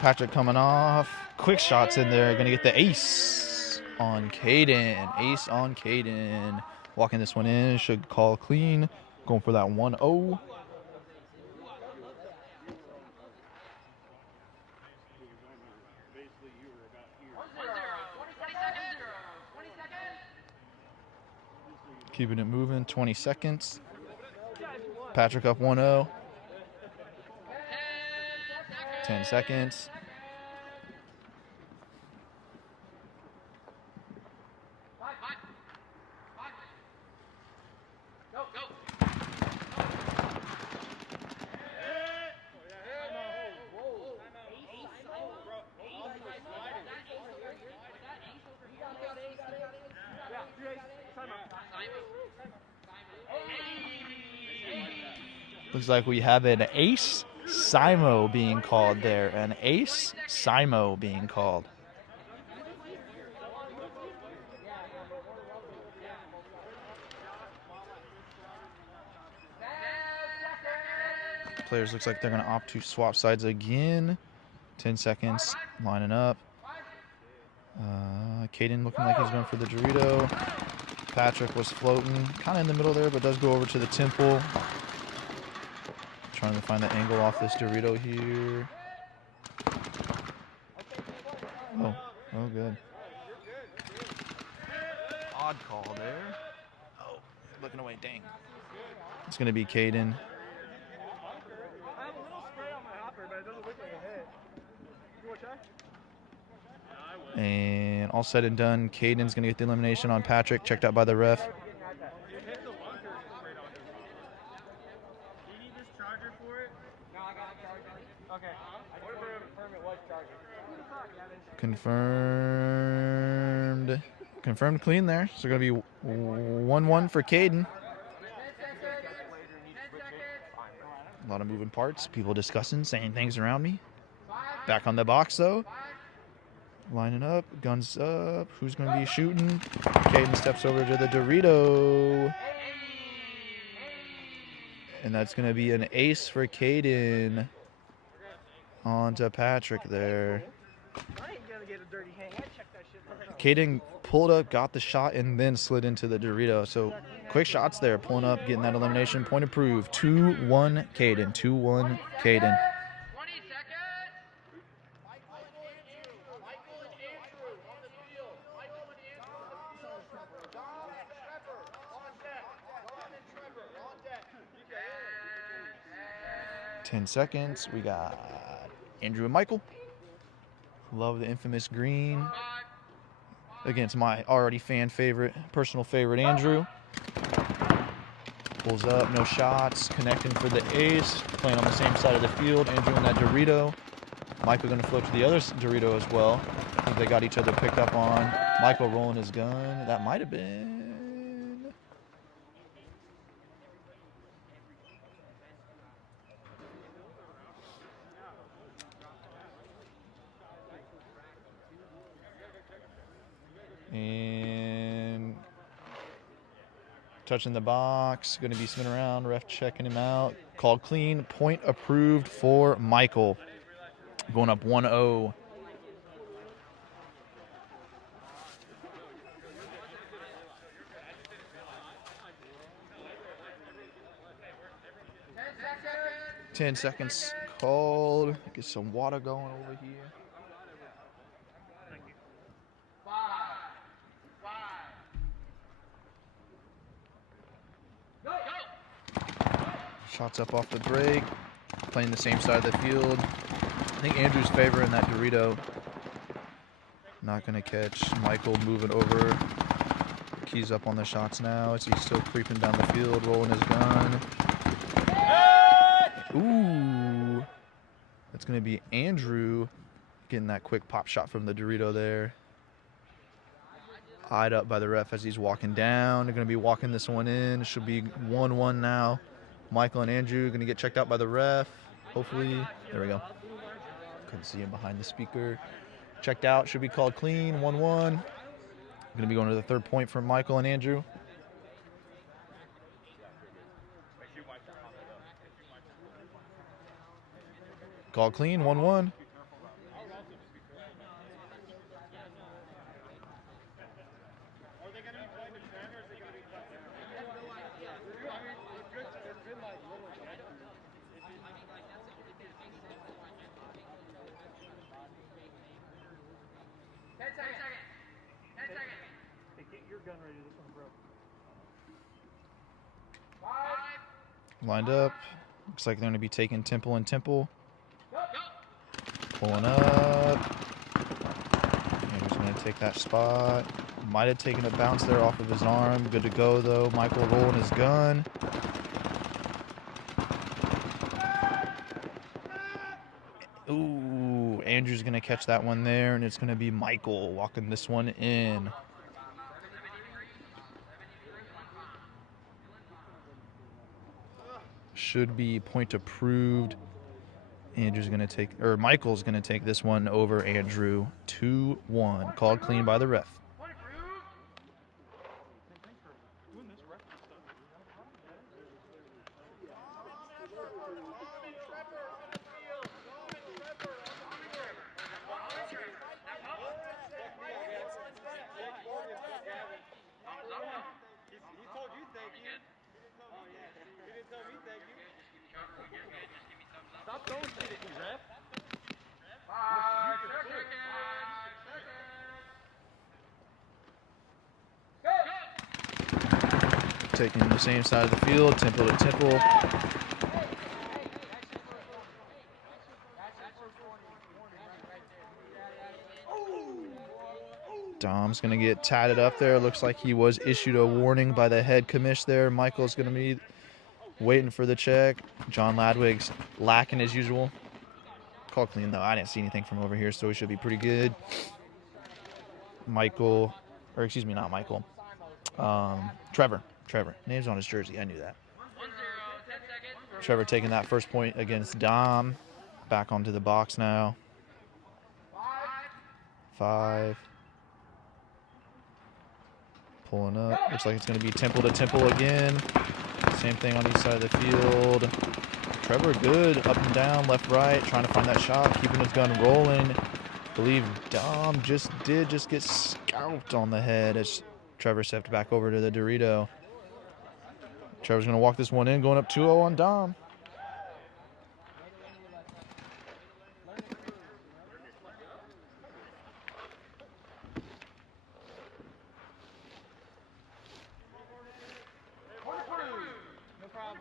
Patrick coming off. Quick shots in there. Going to get the ace on Caden. Ace on Caden. Walking this one in. Should call clean. Going for that 1-0. Keeping it moving. 20 seconds. Patrick up 1-0. 10 seconds. Looks like we have an ace Simo being called there. An ace Simo being called. Players looks like they're going to opt to swap sides again. 10 seconds, lining up. Caden looking like he's going for the Dorito. Patrick was floating, kind of in the middle there, but does go over to the temple. Trying to find the angle off this Dorito here. Oh, good. Odd call there. Oh, looking away, dang. It's going to be Caden. I have a little spray on my hopper, but it doesn't look like a hit. You want to try? And all said and done, Caden's going to get the elimination on Patrick, checked out by the ref. You need this charger for it? No, I got a charger. Okay. I just wanted to confirm it was charging. Confirmed clean there. So going to be 1-1 for Caden. A lot of moving parts, people discussing, saying things around me. Back on the box though. Lining up, guns up. Who's going to be shooting? Caden steps over to the Dorito. And that's going to be an ace for Caden. On to Patrick there. I ain't gonna get a dirty hang. I checked that shit. Caden pulled up, got the shot, and then slid into the Dorito. So quick shots there, pulling up, getting that elimination. Point approved. 2-1 Caden. 2-1 Caden. 20 seconds. 10 seconds. We got Andrew and Michael. Love the infamous green. Against my already fan favorite, personal favorite, Andrew. Pulls up, no shots, connecting for the ace. Playing on the same side of the field. Andrew and that Dorito. Michael going to float to the other Dorito as well. I think they got each other picked up on. Michael rolling his gun. That might have been... And touching the box, going to be spinning around, ref checking him out. Called clean, point approved for Michael. Going up 1-0. Ten seconds called. Get some water going over here. Shots up off the break. Playing the same side of the field. I think Andrew's favoring that Dorito. Not going to catch. Michael moving over. Keys up on the shots now as he's still creeping down the field, rolling his gun. Ooh. That's going to be Andrew getting that quick pop shot from the Dorito there. Eyed up by the ref as he's walking down. They're going to be walking this one in. It should be 1-1 now. Michael and Andrew going to get checked out by the ref. Hopefully. There we go. Couldn't see him behind the speaker. Checked out. Should be called clean. 1-1. Going to be going to the third point for Michael and Andrew. Called clean. 1-1. Lined up. Looks like they're going to be taking Temple and Temple. Pulling up. Andrew's going to take that spot. Might have taken a bounce there off of his arm. Good to go, though. Michael rolling his gun. Ooh, Andrew's going to catch that one there, and it's going to be Michael walking this one in. should be point approved. Andrew's going to take, or Michael's going to take this one over Andrew. 2-1. Called clean by the ref. Stop throwing shit at me, ref. 5 seconds. Taking the same side of the field, temple to temple. Dom's going to get tatted up there. Looks like he was issued a warning by the head commish there. Michael's going to be waiting for the check. John Ladwig's lacking as usual. Called clean, though. I didn't see anything from over here, so he should be pretty good. Michael, or excuse me, not Michael. Trevor. Name's on his jersey. I knew that. 1-0, 10 seconds. Trevor taking that first point against Dom. Back onto the box now. 5. Pulling up. Looks like it's going to be temple to temple again. Same thing on each side of the field. Trevor good. Up and down, left, right. Trying to find that shot. Keeping his gun rolling. I believe Dom just get scalped on the head as Trevor stepped back over to the Dorito. Trevor's going to walk this one in, going up 2-0 on Dom. No problem.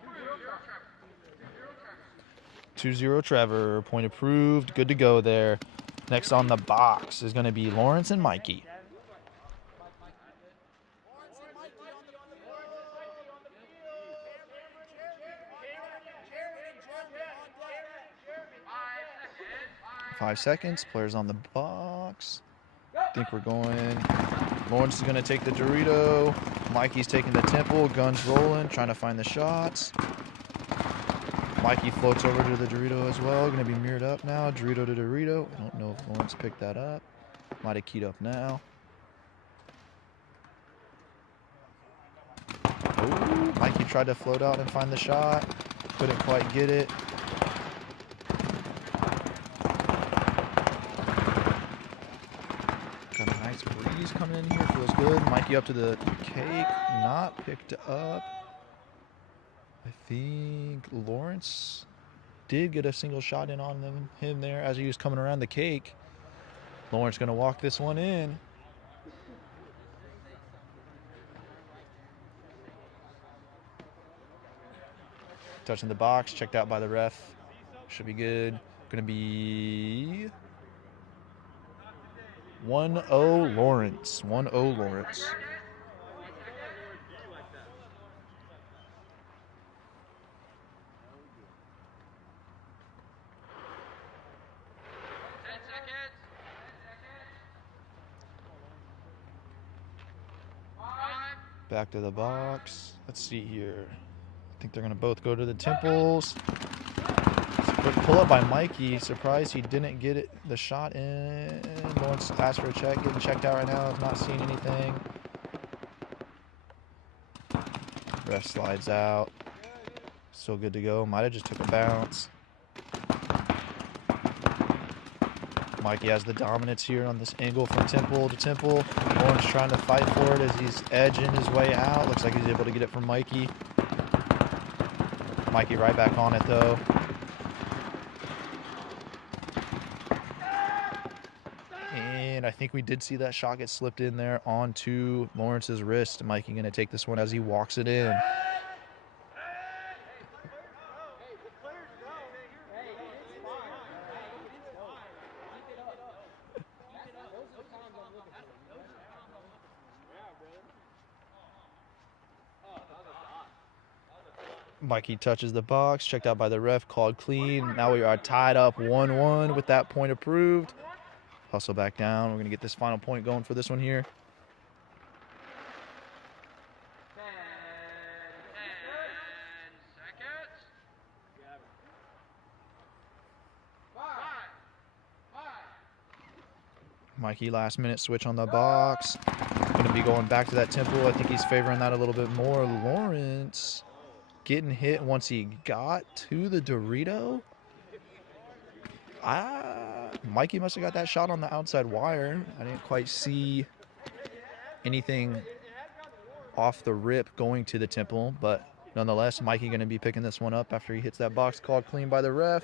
2-0 Trevor. Point approved. Good to go there. Next on the box is going to be Lawrence and Mikey. Five seconds. Players on the box. I think we're going. Lawrence is going to take the Dorito. Mikey's taking the temple. Guns rolling. Trying to find the shots. Mikey floats over to the Dorito as well. Going to be mirrored up now. Dorito to Dorito. I don't know if Lawrence picked that up. Might have keyed up now. Oh, Mikey tried to float out and find the shot. Couldn't quite get it. Got a nice breeze coming in here. Feels good. Mikey up to the cake. Not picked up. I think Lawrence did get a single shot in on him there as he was coming around the cake. Lawrence going to walk this one in. Touching the box, checked out by the ref. Should be good. Going to be 1-0 Lawrence. 1-0 Lawrence. Back to the box. Let's see here. I think they're going to both go to the temples. Quick pull up by Mikey. Surprised he didn't get it, the shot in. Lawrence asked for a check. Getting checked out right now. Not seeing anything. Ref slides out. Still good to go. Might have just took a bounce. Mikey has the dominance here on this angle from temple to temple. Lawrence trying to fight for it as he's edging his way out. Looks like he's able to get it from Mikey. Mikey right back on it though. And I think we did see that shot get slipped in there onto Lawrence's wrist. Mikey going to take this one as he walks it in. Mikey touches the box, checked out by the ref, called clean. Now we are tied up 1-1 with that point approved. Hustle back down. We're going to get this final point going for this one here. 10 seconds. Mikey, last minute switch on the box. Going to be going back to that temple. I think he's favoring that a little bit more. Lawrence getting hit once he got to the Dorito. Mikey must have got that shot on the outside wire. I didn't quite see anything off the rip going to the temple, but nonetheless, Mikey going to be picking this one up after he hits that box, called clean by the ref.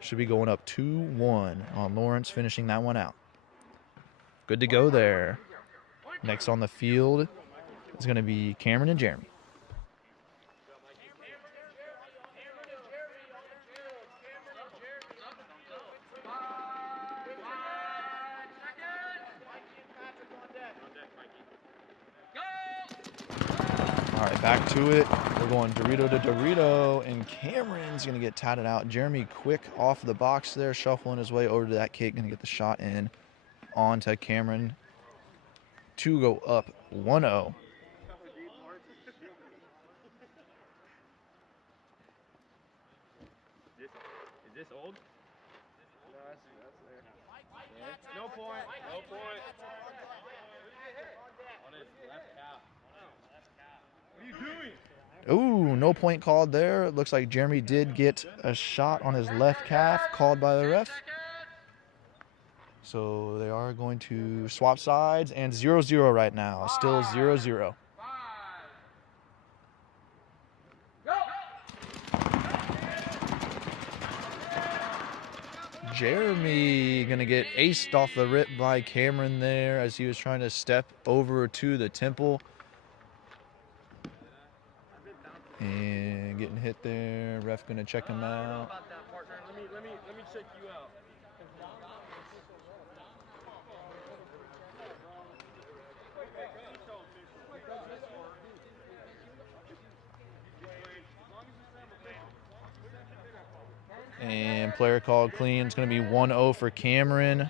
Should be going up 2-1 on Lawrence, finishing that one out. Good to go there. Next on the field is going to be Cameron and Jeremy. All right, back to it. We're going Dorito to Dorito, and Cameron's going to get tatted out. Jeremy quick off the box there, shuffling his way over to that kick, going to get the shot in onto Cameron to go up 1-0. Is this old? No, that's there. No point. No point. On his left calf. What are you doing? Ooh, no point called there. It looks like Jeremy did get a shot on his left calf called by the ref. So they are going to swap sides, and 0-0 right now. Still 0-0. Jeremy gonna get aced off the rip by Cameron there as he was trying to step over to the temple. And getting hit there. Ref gonna check him out. Let me check you out. And player called clean. It's going to be 1-0 for Cameron.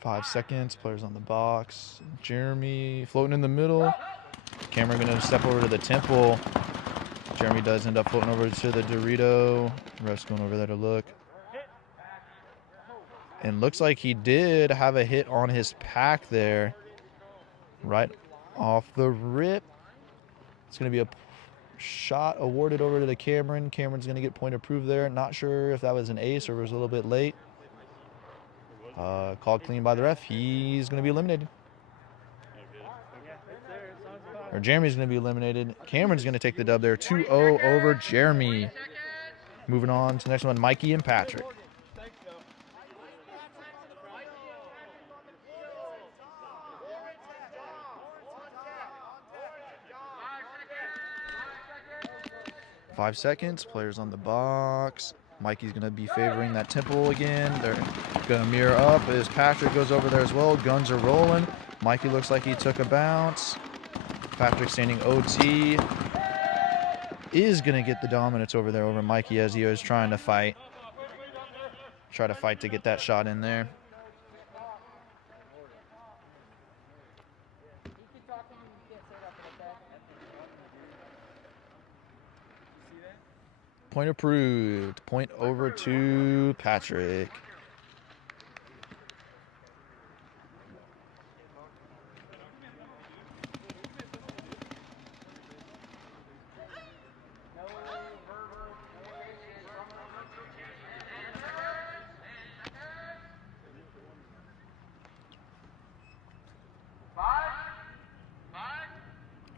5 seconds. Players on the box. Jeremy floating in the middle. Cameron going to step over to the temple. Jeremy does end up floating over to the Dorito. Ref's going over there to look. And looks like he did have a hit on his pack there. Right off the rip. It's going to be a shot awarded over to the Cameron. Cameron's going to get point approved there. Not sure if that was an ace or was a little bit late. Called clean by the ref. He's going to be eliminated. Or Jeremy's going to be eliminated. Cameron's going to take the dub there. 2-0 over Jeremy. Moving on to the next one, Mikey and Patrick. Five seconds. Players on the box. Mikey's going to be favoring that temple again. They're going to mirror up as Patrick goes over there as well. Guns are rolling. Mikey looks like he took a bounce. Patrick standing OT. Is going to get the dominance over there over Mikey as he was trying to fight. Try to fight to get that shot in there. Point approved. Point over to Patrick.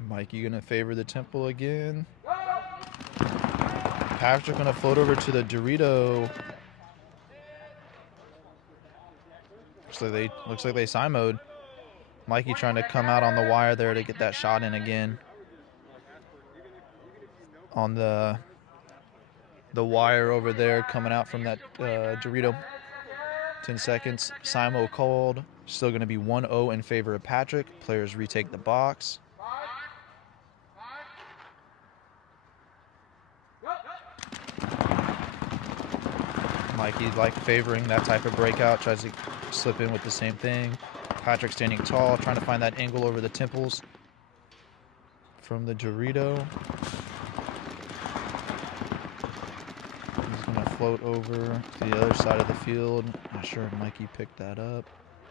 Mikey gonna favor the temple again. Patrick gonna float over to the Dorito. Looks like they side-mode. Mikey trying to come out on the wire there to get that shot in again. On the wire over there coming out from that Dorito. 10 seconds. Simo called. Still gonna be 1-0 in favor of Patrick. Players retake the box. Mikey like favoring that type of breakout, tries to slip in with the same thing. Patrick standing tall, trying to find that angle over the temples from the Dorito. He's gonna float over to the other side of the field. Not sure if Mikey picked that up.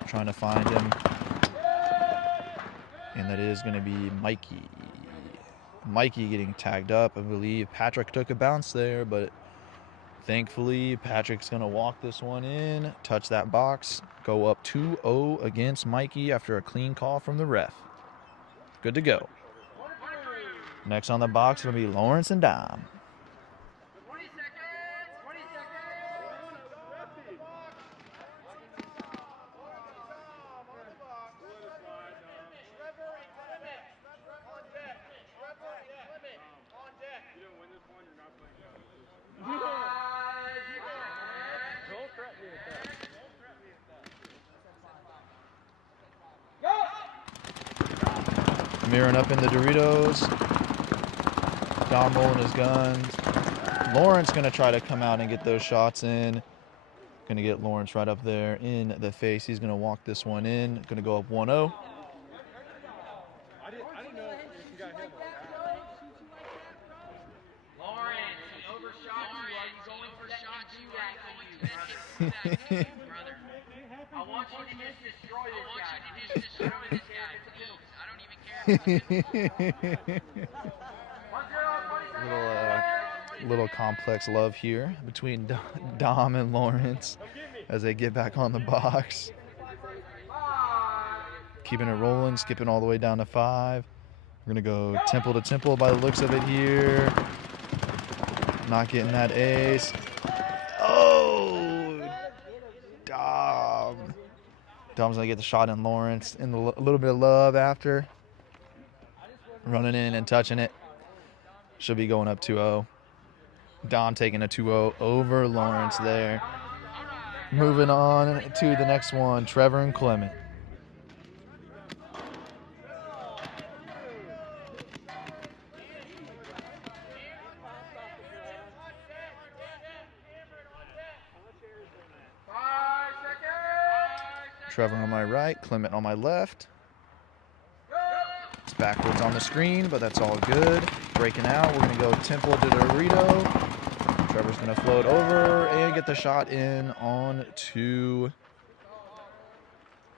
Trying to find him. And that is going to be Mikey. Mikey getting tagged up. I believe Patrick took a bounce there, but thankfully Patrick's going to walk this one in, touch that box, go up 2-0 against Mikey after a clean call from the ref. Good to go. Next on the box will be Lawrence and Dom. 20 seconds. 20 seconds. You didn't win this one, you're not playing God. Don't threaten me with that. Go! Mirroring up in the Doritos. Dom rolling his guns. Lawrence going to try to come out and get those shots in. Going to get Lawrence right up there in the face. He's going to walk this one in. Going to go up 1-0. I didn't know if you got him. Lawrence, he overshot you. Are you going for shot you brother? I want you to just destroy this guy. Little complex love here between Dom and Lawrence as they get back on the box. Keeping it rolling, skipping all the way down to 5. We're going to go temple to temple by the looks of it here. Not getting that ace. Oh! Dom. Dom's going to get the shot in Lawrence. And a little bit of love after. Running in and touching it. Should be going up 2-0. Dom taking a 2-0 over Lawrence there. Moving on to the next one, Trevor and Clement. Trevor on my right, Clement on my left. It's backwards on the screen, but that's all good. Breaking out, we're going to go temple to Dorito. Trevor's going to float over and get the shot in on to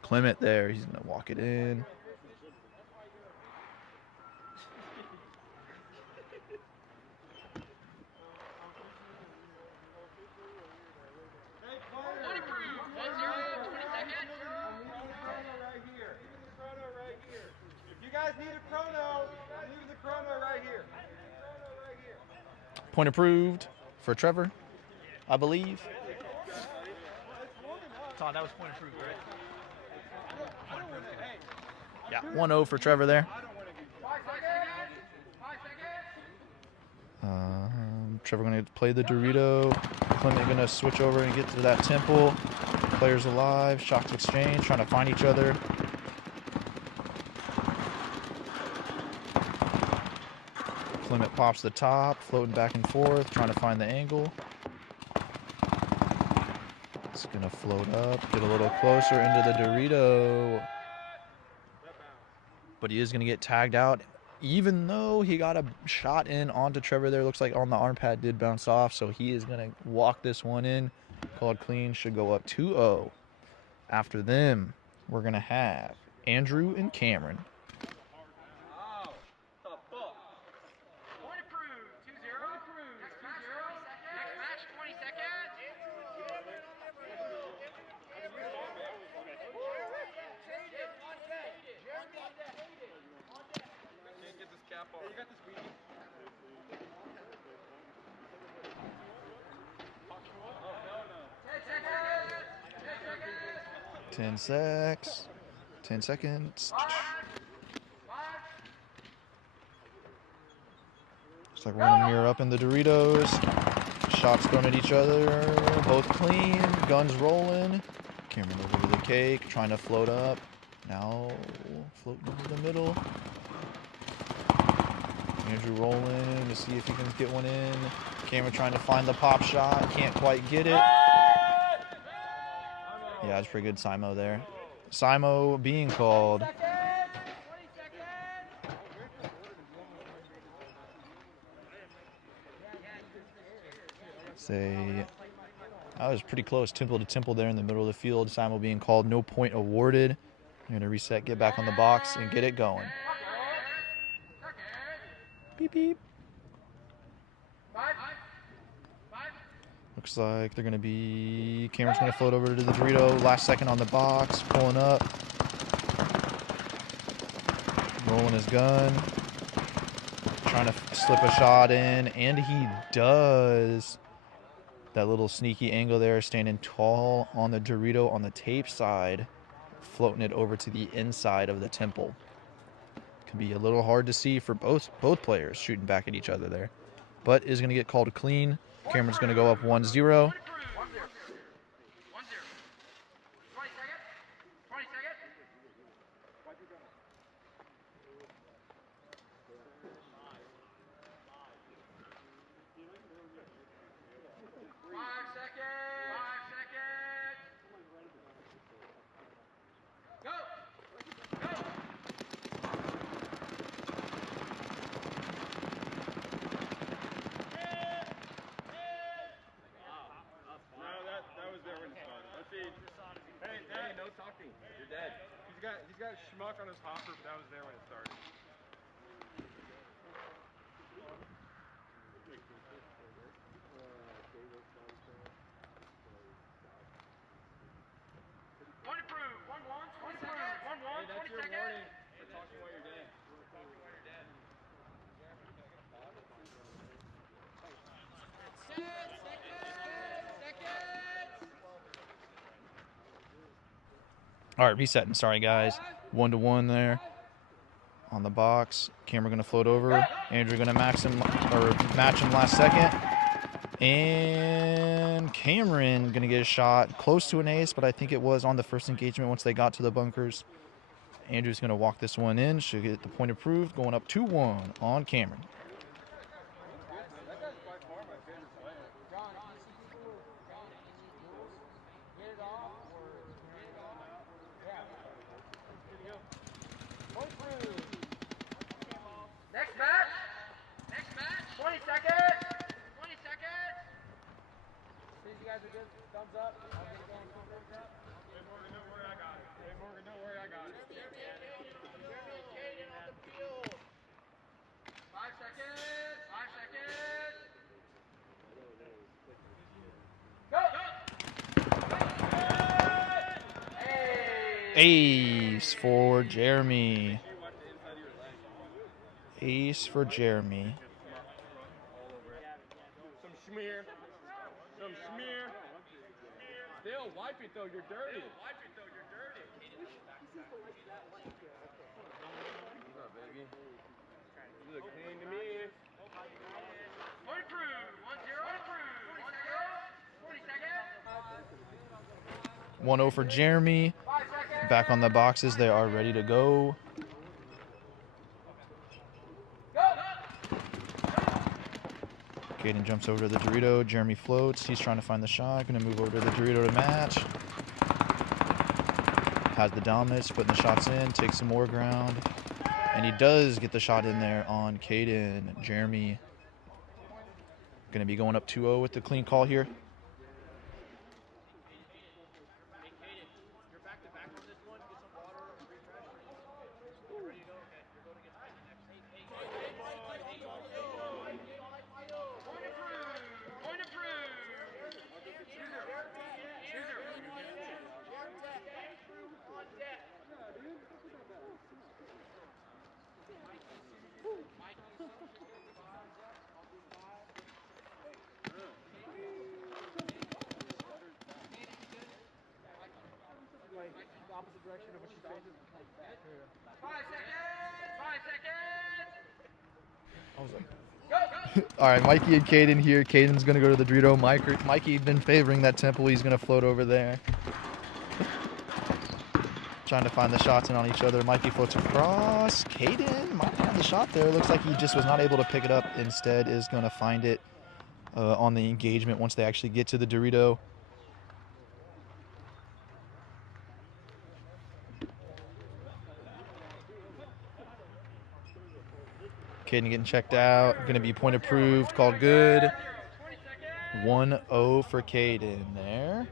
Clement there. He's going to walk it in. You guys need a chrono. Leave the chrono right here. Point approved for Trevor, I believe. Todd, that was point approved, right? Yeah, 1-0 for Trevor there. 5 seconds. Trevor going to play the Dorito. Clement going to switch over and get to that temple. Players alive. Shots exchange. Trying to find each other. Clement pops the top. Floating back and forth. Trying to find the angle. It's going to float up. Get a little closer into the Dorito. But he is going to get tagged out. Even though he got a shot in onto Trevor there, looks like on the arm pad did bounce off, so he is going to walk this one in. Called clean, should go up 2-0. After them, we're going to have Andrew and Cameron. Point approved. 2-0. Next match, 20 seconds. Can't get this cap off. You got this weed? 10 seconds. 10 seconds. Looks like we're going to mirror up in the Doritos. Shots thrown at each other. Both clean. Guns rolling. Cameron over to the cake. Trying to float up. Now floating into the middle. Andrew rolling to see if he can get one in. Cameron trying to find the pop shot. Can't quite get it. Yeah, it's pretty good Simo there. Simo being called. 20 seconds. Say That was pretty close, temple to temple there in the middle of the field. Simon being called, no point awarded. They're going to reset, get back on the box, and get it going. Beep, beep. Looks like they're going to be, Cameron's going to float over to the Dorito. Last second on the box, pulling up. Rolling his gun. Trying to slip a shot in, and he does. That little sneaky angle there, standing tall on the Dorito on the tape side, floating it over to the inside of the temple. Can be a little hard to see for both players shooting back at each other there, but is going to get called clean. Cameron's going to go up 1-0. He's got schmuck on his hopper, but that was there when it started. Point approved. 1-1. 20 seconds. 1-1. 20 seconds. For talking while you're dead. All right, resetting. Sorry, guys. 1-1 there on the box. Cameron going to float over. Andrew going to match him last second. And Cameron going to get a shot close to an ace, but I think it was on the first engagement once they got to the bunkers. Andrew's going to walk this one in. Should get the point approved. Going up 2-1 on Cameron. Next match. 20 seconds. 20 seconds. As soon as you guys are good, thumbs up. I'll get going. Hey, Morgan, don't worry, I got it. Hey, Morgan, don't worry, I got it. Jeremy Caden on the field. 5 seconds. 5 seconds. Go. Ace for Jeremy. Ace for Jeremy. Some smear. Some smear. They'll wipe it though, you're dirty. What's up, baby? You look clean to me. Point approved. 1-0. 20 seconds. 1-0 for Jeremy. Back on the boxes. They are ready to go. Caden jumps over to the Dorito. Jeremy floats. He's trying to find the shot. Going to move over to the Dorito to match. Has the dominance, putting the shots in, takes some more ground. And he does get the shot in there on Caden. Jeremy going to be going up 2-0 with the clean call here. Opposite direction of what she faces. 5 seconds. 5 seconds. All right, Mikey and Caden here. Caden's going to go to the Dorito. Mikey been favoring that temple. He's going to float over there. Trying to find the shots in on each other. Mikey floats across. Caden might have the shot there. Looks like he just was not able to pick it up. Instead is going to find it on the engagement once they actually get to the Dorito. Caden getting checked out. Going to be point approved. Called good. 1-0 for Caden there.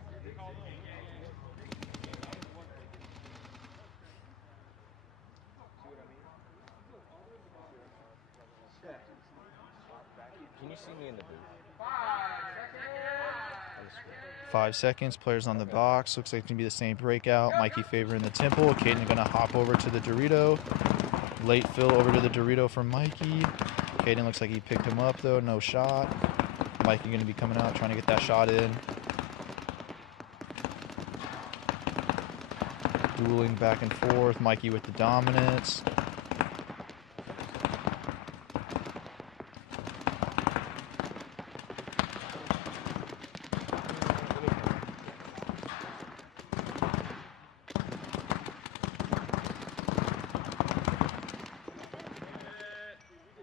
Can you see me in the booth? 5 seconds. Players on the box. Looks like it's going to be the same breakout. Mikey favoring the Temple. Caden going to hop over to the Dorito. Late fill over to the Dorito from Mikey. Caden looks like he picked him up, though. No shot. Mikey going to be coming out, trying to get that shot in. Dueling back and forth. Mikey with the dominance.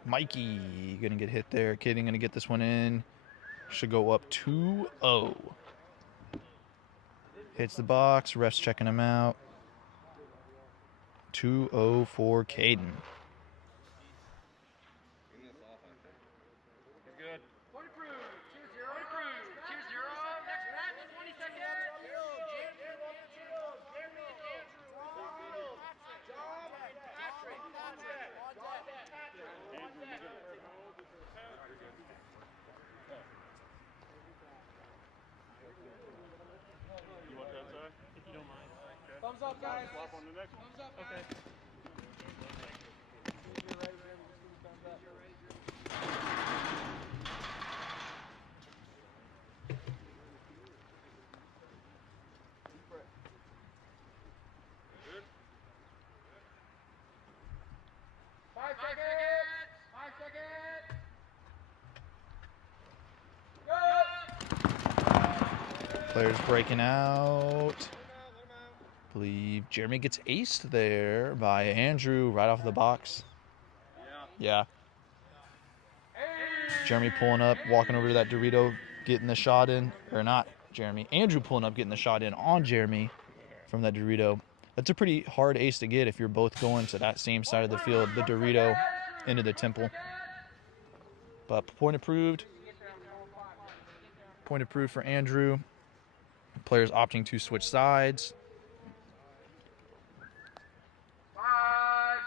Mikey gonna get hit there. Caden gonna get this one in. Should go up 2-0. Hits the box. Refs checking him out. 2-0 for Caden. Good. Point approved. 2-0. Point approved. 2-0. Next match, 20 seconds. You want that side? If you don't mind. Thumbs up, guys. Swap on the next one. Thumbs up, guys. Good. 5 seconds. 5 seconds. Go. Players breaking out. Believe Jeremy gets aced there by Andrew right off the box. Yeah. Jeremy pulling up, walking over to that Dorito, getting the shot in. Or not Jeremy. Andrew pulling up, getting the shot in on Jeremy from that Dorito. That's a pretty hard ace to get if you're both going to that same side of the field, the Dorito into the Temple. But point approved. Point approved for Andrew. Players opting to switch sides. 5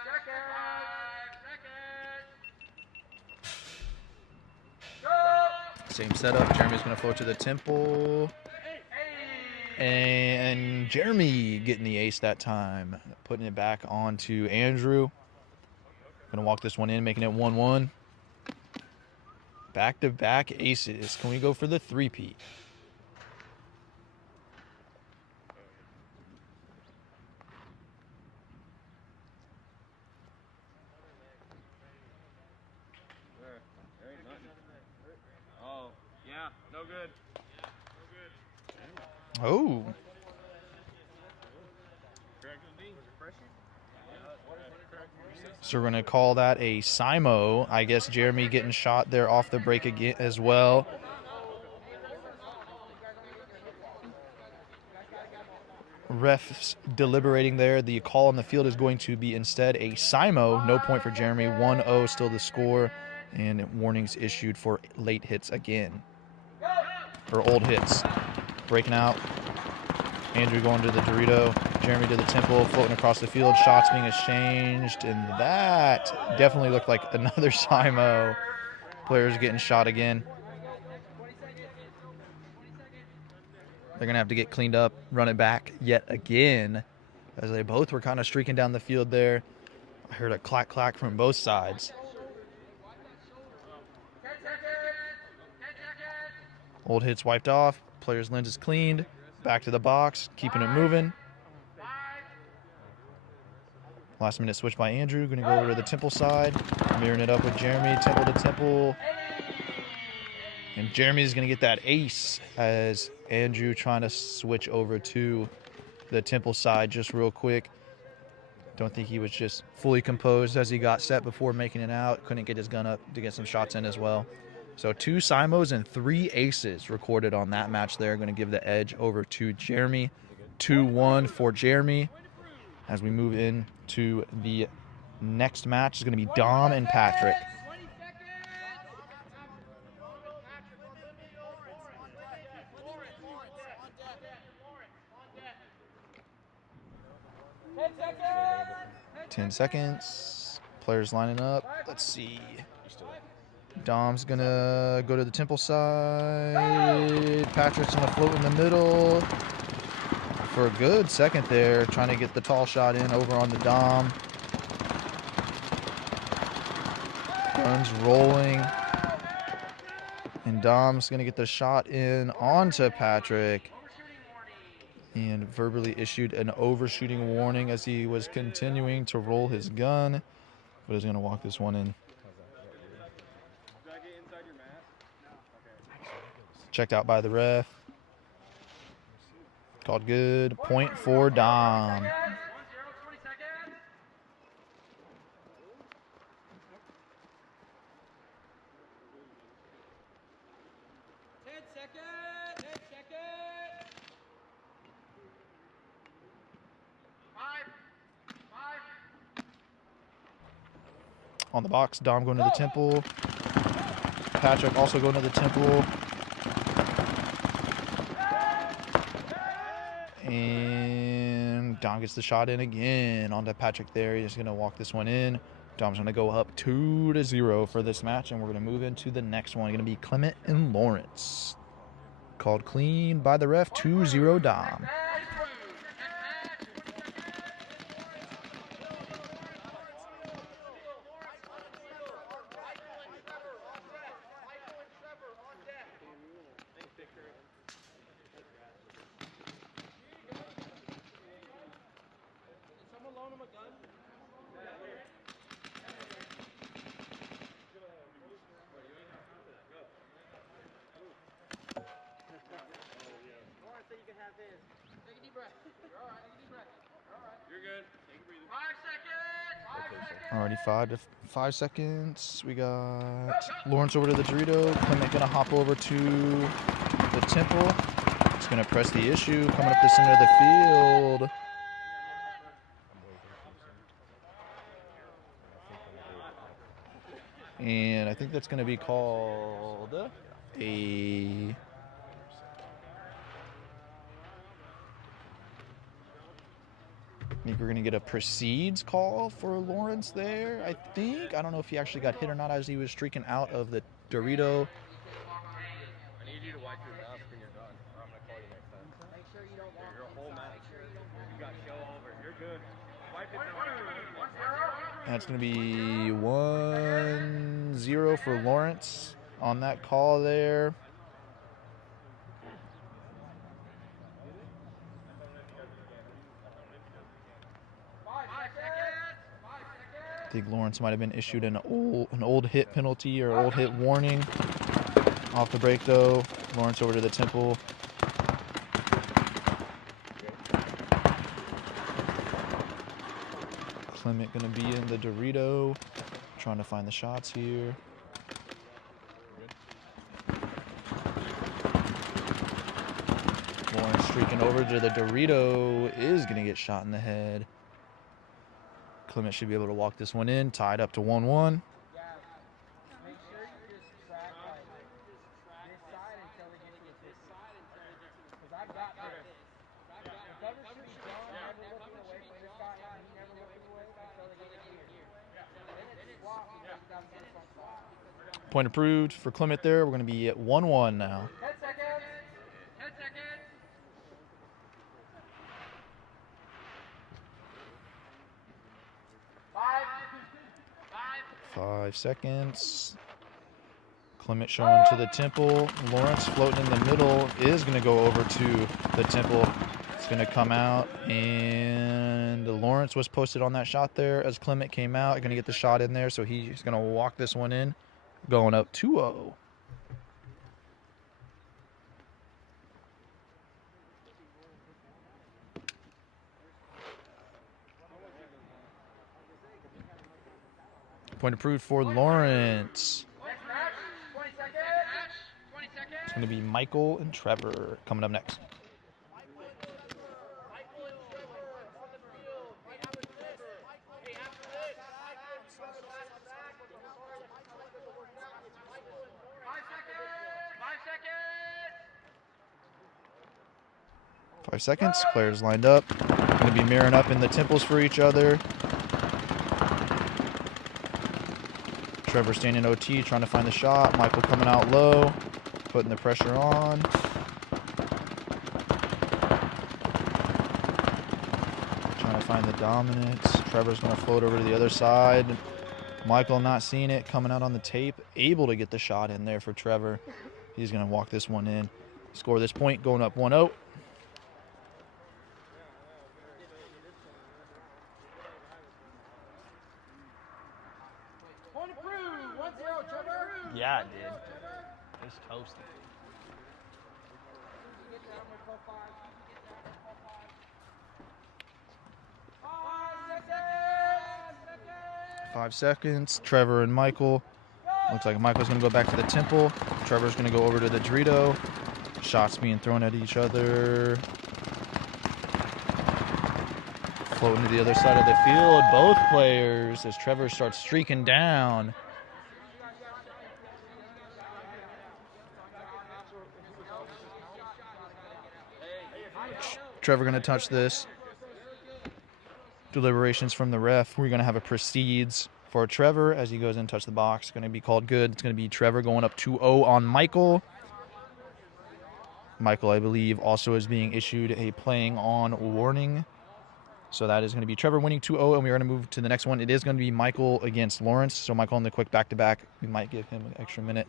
seconds. 5 seconds. Go. Same setup. Jeremy's going to float to the Temple. And Jeremy getting the ace that time. Putting it back onto Andrew. Going to walk this one in, making it 1-1. Back-to-back aces. Can we go for the three-peat? There ain't nothing. Oh, yeah, no good. Oh. So we're going to call that a Simo. I guess Jeremy getting shot there off the break again as well. Refs deliberating there. The call on the field is going to be instead a Simo. No point for Jeremy. 1-0 still the score. And warnings issued for late hits again. Or old hits. Breaking out. Andrew going to the Dorito. Jeremy to the Temple, floating across the field. Shots being exchanged. And that definitely looked like another Simo. Players getting shot again. They're going to have to get cleaned up, run it back yet again, as they both were kind of streaking down the field there. I heard a clack-clack from both sides. 10 seconds. 10 seconds. Old hits wiped off. Players' lenses cleaned. Back to the box, keeping it moving. 5. Last minute switch by Andrew. Going to go over to the Temple side. Mirroring it up with Jeremy. Temple to Temple. And Jeremy's going to get that ace as Andrew trying to switch over to the Temple side just real quick. Don't think he was just fully composed as he got set before making it out. Couldn't get his gun up to get some shots in as well. So 2 Simos and 3 aces recorded on that match there. Going to give the edge over to Jeremy. 2-1 for Jeremy. As we move into the next match, is going to be Dom and Patrick. 20 seconds. 10 seconds. Players lining up. Let's see. Dom's going to go to the Temple side. Patrick's going to float in the middle for a good second there, trying to get the tall shot in over on the Dom. Guns rolling. And Dom's going to get the shot in onto Patrick. And verbally issued an overshooting warning as he was continuing to roll his gun. But he's going to walk this one in. Checked out by the ref. Called good. Point for Dom. 10 seconds. 10 seconds. 5. On the box, Dom going to the Temple. Patrick also going to the Temple. And Dom gets the shot in again onto Patrick there. He's going to walk this one in. Dom's going to go up 2-0 for this match, and we're going to move into the next one. Going to be Clement and Lawrence. Called clean by the ref, 2-0 Dom. Alrighty, 5 seconds. We got Lawrence over to the Dorito. Clement gonna hop over to the Temple. It's gonna press the issue, coming up the center of the field. And I think that's gonna be called a... I think we're going to get a proceeds call for Lawrence there, I think. I don't know if he actually got hit or not as he was streaking out of the Dorito. I need you to wipe your mouth when you're done, or I'm going to call you next time. Make sure you don't walk. Your whole mouth. You got show over. You're good. Wipe it down. That's going to be 1-0 for Lawrence on that call there. I think Lawrence might have been issued an old hit penalty or old hit warning. Off the break though. Lawrence over to the Temple. Clement gonna be in the Dorito. Trying to find the shots here. Lawrence streaking over to the Dorito is gonna get shot in the head. Clement should be able to walk this one in, tied up to 1-1. Yeah. Make sure you just track like this side until they get to this side. Because I've got this. The cover should be John never looking away from this guy, and he never looking away until they get here. Then it's swap because you got to get some swap. Point approved for Clement there. We're going to be at 1-1 now. 10 seconds. 10 seconds. 5 seconds. Clement showing to the Temple. Lawrence floating in the middle is going to go over to the Temple. It's going to come out, and Lawrence was posted on that shot there as Clement came out. Going to get the shot in there, so he's going to walk this one in, going up 2-0. Point approved for Lawrence. It's going to be Michael and Trevor coming up next. Five seconds. Players lined up. Going to be mirroring up in the temples for each other. Trevor standing OT, trying to find the shot. Michael coming out low, putting the pressure on. Trying to find the dominance. Trevor's going to float over to the other side. Michael not seeing it, coming out on the tape, able to get the shot in there for Trevor. He's going to walk this one in. Score this point, going up 1-0. Yeah, it did. Just toasted. 5 seconds. Trevor and Michael. Looks like Michael's going to go back to the temple. Trevor's going to go over to the Dorito. Shots being thrown at each other. Floating to the other side of the field. Both players as Trevor starts streaking down. Trevor going to touch this. Deliberations from the ref. We're going to have a proceeds for Trevor as he goes in and touch the box. Going to be called good. It's going to be Trevor going up 2-0 on Michael. Michael, I believe, also is being issued a playing on warning. So that is going to be Trevor winning 2-0, and we're going to move to the next one. It is going to be Michael against Lawrence. So Michael on the quick back-to-back. We might give him an extra minute.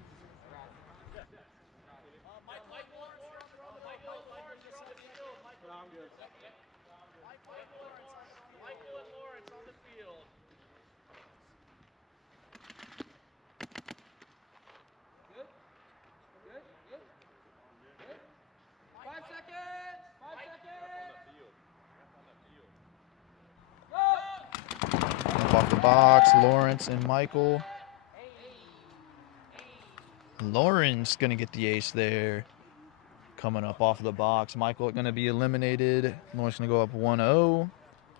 Off the box, Lawrence and Michael. Lawrence going to get the ace there. Coming up off the box. Michael going to be eliminated. Lawrence going to go up 1-0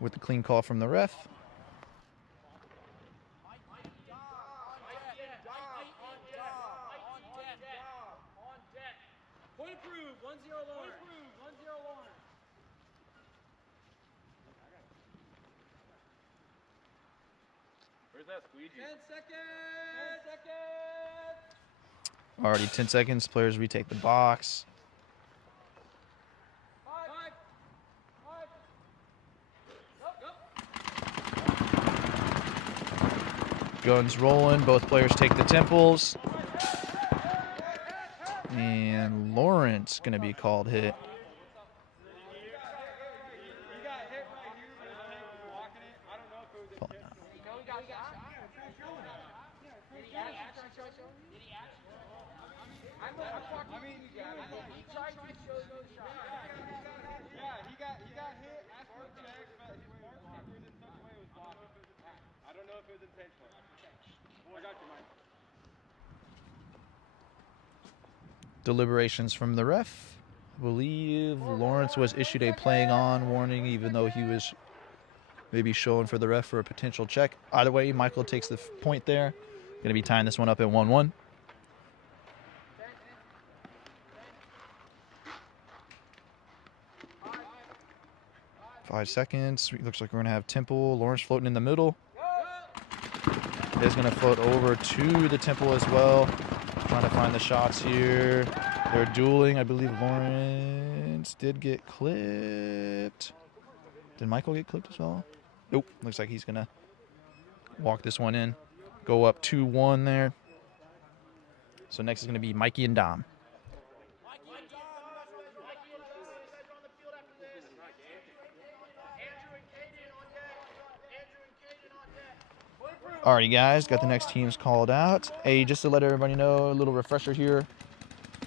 with the clean call from the ref. Point approved, 1-0 Lawrence. Where's that squeegee? 10 seconds. 10 seconds. Already 10 seconds. Players retake the box. 5. Guns rolling. Both players take the temples. And Lawrence going to be called hit. Deliberations from the ref. I believe Lawrence was issued a playing on warning, even though he was maybe showing for the ref for a potential check. Either way, Michael takes the point there. Going to be tying this one up at 1-1. Five seconds. Looks like we're going to have Temple. Lawrence floating in the middle. Is going to float over to the Temple as well. Trying to find the shots here. They're dueling. I believe Lawrence did get clipped. Did Michael get clipped as well? Nope. Looks like he's going to walk this one in. Go up 2-1 there. So next is going to be Mikey and Dom. Alrighty, guys, got the next teams called out. Hey, just to let everybody know, a little refresher here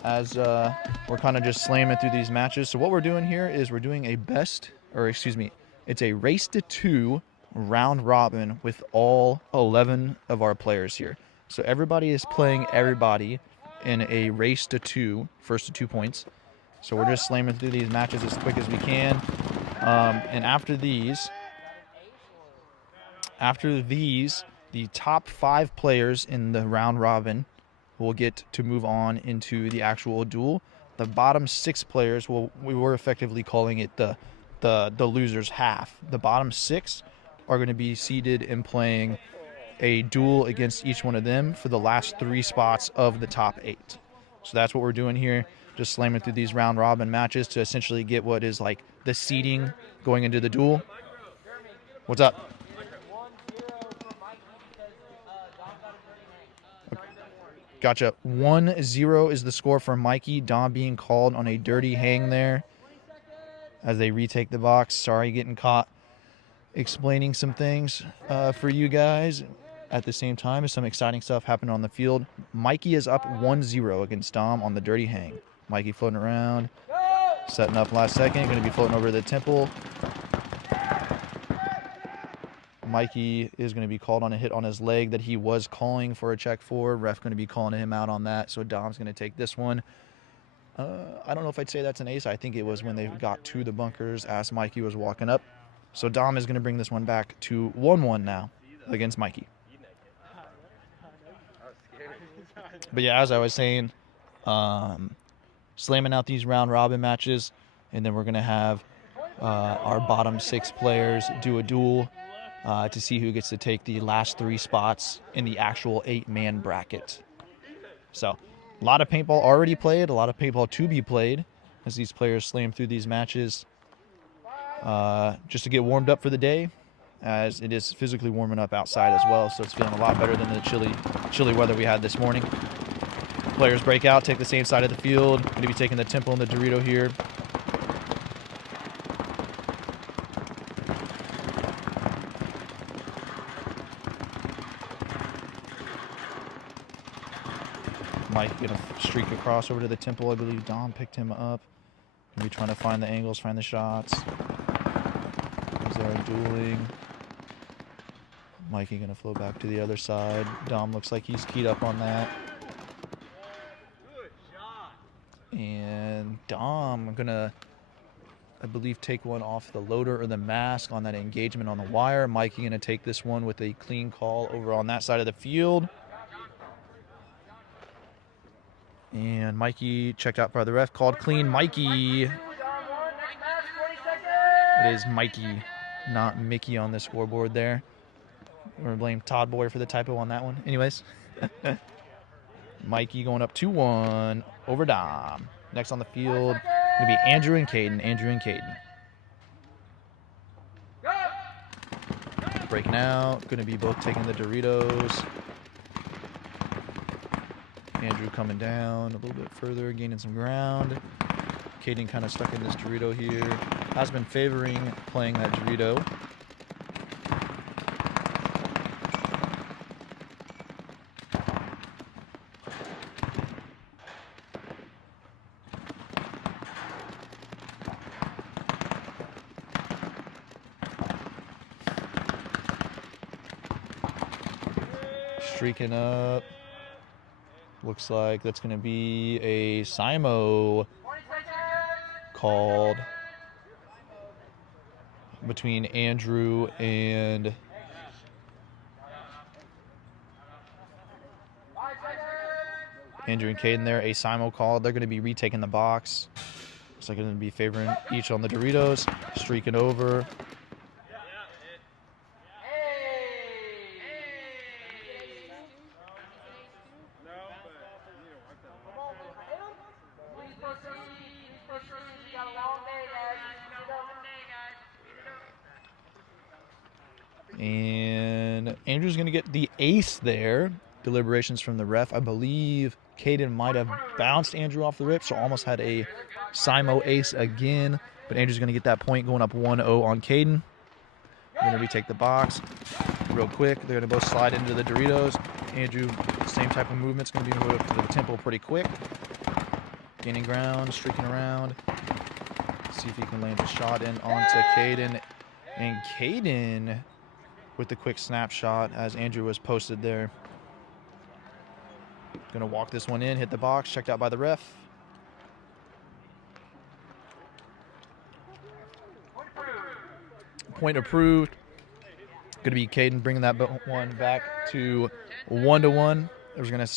as we're kind of just slamming through these matches. So what we're doing here is we're doing it's a race to 2 round robin with all 11 of our players here. So everybody is playing everybody in a race to 2, first to 2 points. So we're just slamming through these matches as quick as we can. And after these, the top 5 players in the round robin will get to move on into the actual duel. The bottom 6 players we were effectively calling it the losers half. The bottom 6 are going to be seeded and playing a duel against each one of them for the last 3 spots of the top 8. So that's what we're doing here, just slamming through these round robin matches to essentially get what is like the seeding going into the duel. What's up? 1-0 for Mikey because Dom got a dirty hang. Sorry, Gotcha. 1-0 is the score for Mikey. Dom being called on a dirty hang there as they retake the box. Sorry, getting caught explaining some things for you guys at the same time as some exciting stuff happened on the field. Mikey is up 1-0 against Dom on the dirty hang. Mikey floating around, setting up last second, going to be floating over the temple. Mikey is going to be called on a hit on his leg that he was calling for a check for. Ref going to be calling him out on that, so Dom's going to take this one. I don't know if I'd say that's an ace. I think it was when they got to the bunkers as Mikey was walking up. So Dom is going to bring this one back to 1-1 now against Mikey. But yeah, as I was saying, slamming out these round robin matches, and then we're going to have our bottom 6 players do a duel to see who gets to take the last 3 spots in the actual 8-man bracket. So a lot of paintball already played, a lot of paintball to be played as these players slam through these matches just to get warmed up for the day, as it is physically warming up outside as well, so it's feeling a lot better than the chilly weather we had this morning. Players break out, take the same side of the field. Going to be taking the Temple and the Dorito here. Mike going to streak across over to the Temple. I believe Dom picked him up. Going to be trying to find the angles, find the shots. As they're dueling. Mikey going to flow back to the other side. Dom looks like he's keyed up on that. And Dom going to, I believe, take one off the loader or the mask on that engagement on the wire. Mikey going to take this one with a clean call over on that side of the field. And Mikey checked out by the ref, called clean. Mikey. It is Mikey, not Mickey on the scoreboard there. We're going to blame Todd Boyer for the typo on that one. Anyways, Mikey going up 2-1 over Dom. Next on the field, going to be Andrew and Caden. Andrew and Caden. Breaking out, going to be both taking the Doritos. Andrew coming down a little bit further, gaining some ground. Caden kind of stuck in this Dorito here. Has been favoring playing that Dorito. Streaking up. Looks like that's going to be a Simo called between Andrew and Caden there. A Simo called. They're going to be retaking the box. Looks like they're going to be favoring each on the Doritos. Streaking over. And Andrew's going to get the ace there. Deliberations from the ref. I believe Caden might have bounced Andrew off the rip, so almost had a Simo ace again. But Andrew's going to get that point, going up 1-0 on Caden. Going to retake the box real quick. They're going to both slide into the Doritos. Andrew, same type of movement. It's going to be moved up to the temple pretty quick. Gaining ground, streaking around. See if he can land a shot in onto Caden. And Caden with the quick snapshot as Andrew was posted there. Gonna walk this one in, hit the box, checked out by the ref. Point approved. Gonna be Caden bringing that one back to 1-1. We're gonna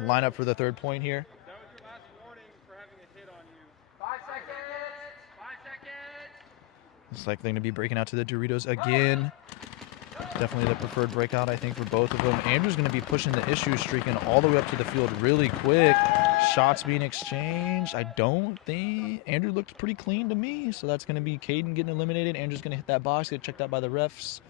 line up for the third point here. That was your last warning for having a hit on you. 5 seconds. 5 seconds. Looks like they're gonna be breaking out to the Doritos again. Definitely the preferred breakout, I think, for both of them. Andrew's going to be pushing the issue, streaking all the way up to the field really quick. Shots being exchanged. I don't think Andrew looked pretty clean to me, so that's going to be Caden getting eliminated. Andrew's going to hit that box, get checked out by the refs.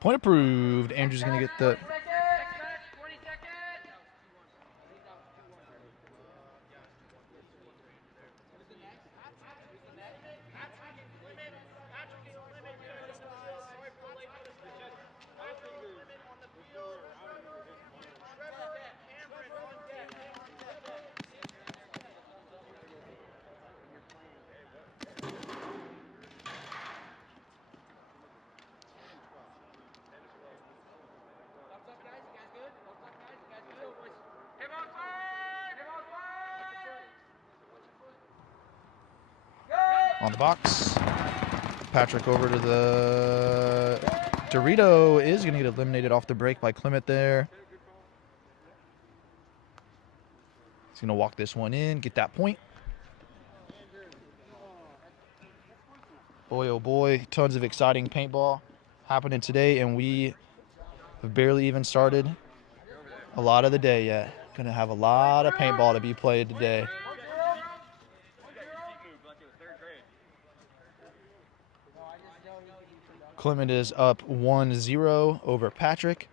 Point approved. Andrew's going to get the... On the box. Patrick over to the... Dorito is going to get eliminated off the break by Clement there. He's going to walk this one in, get that point. Boy, oh boy, tons of exciting paintball happening today, and we have barely even started a lot of the day yet. Going to have a lot of paintball to be played today. Clement is up 1-0 over Patrick.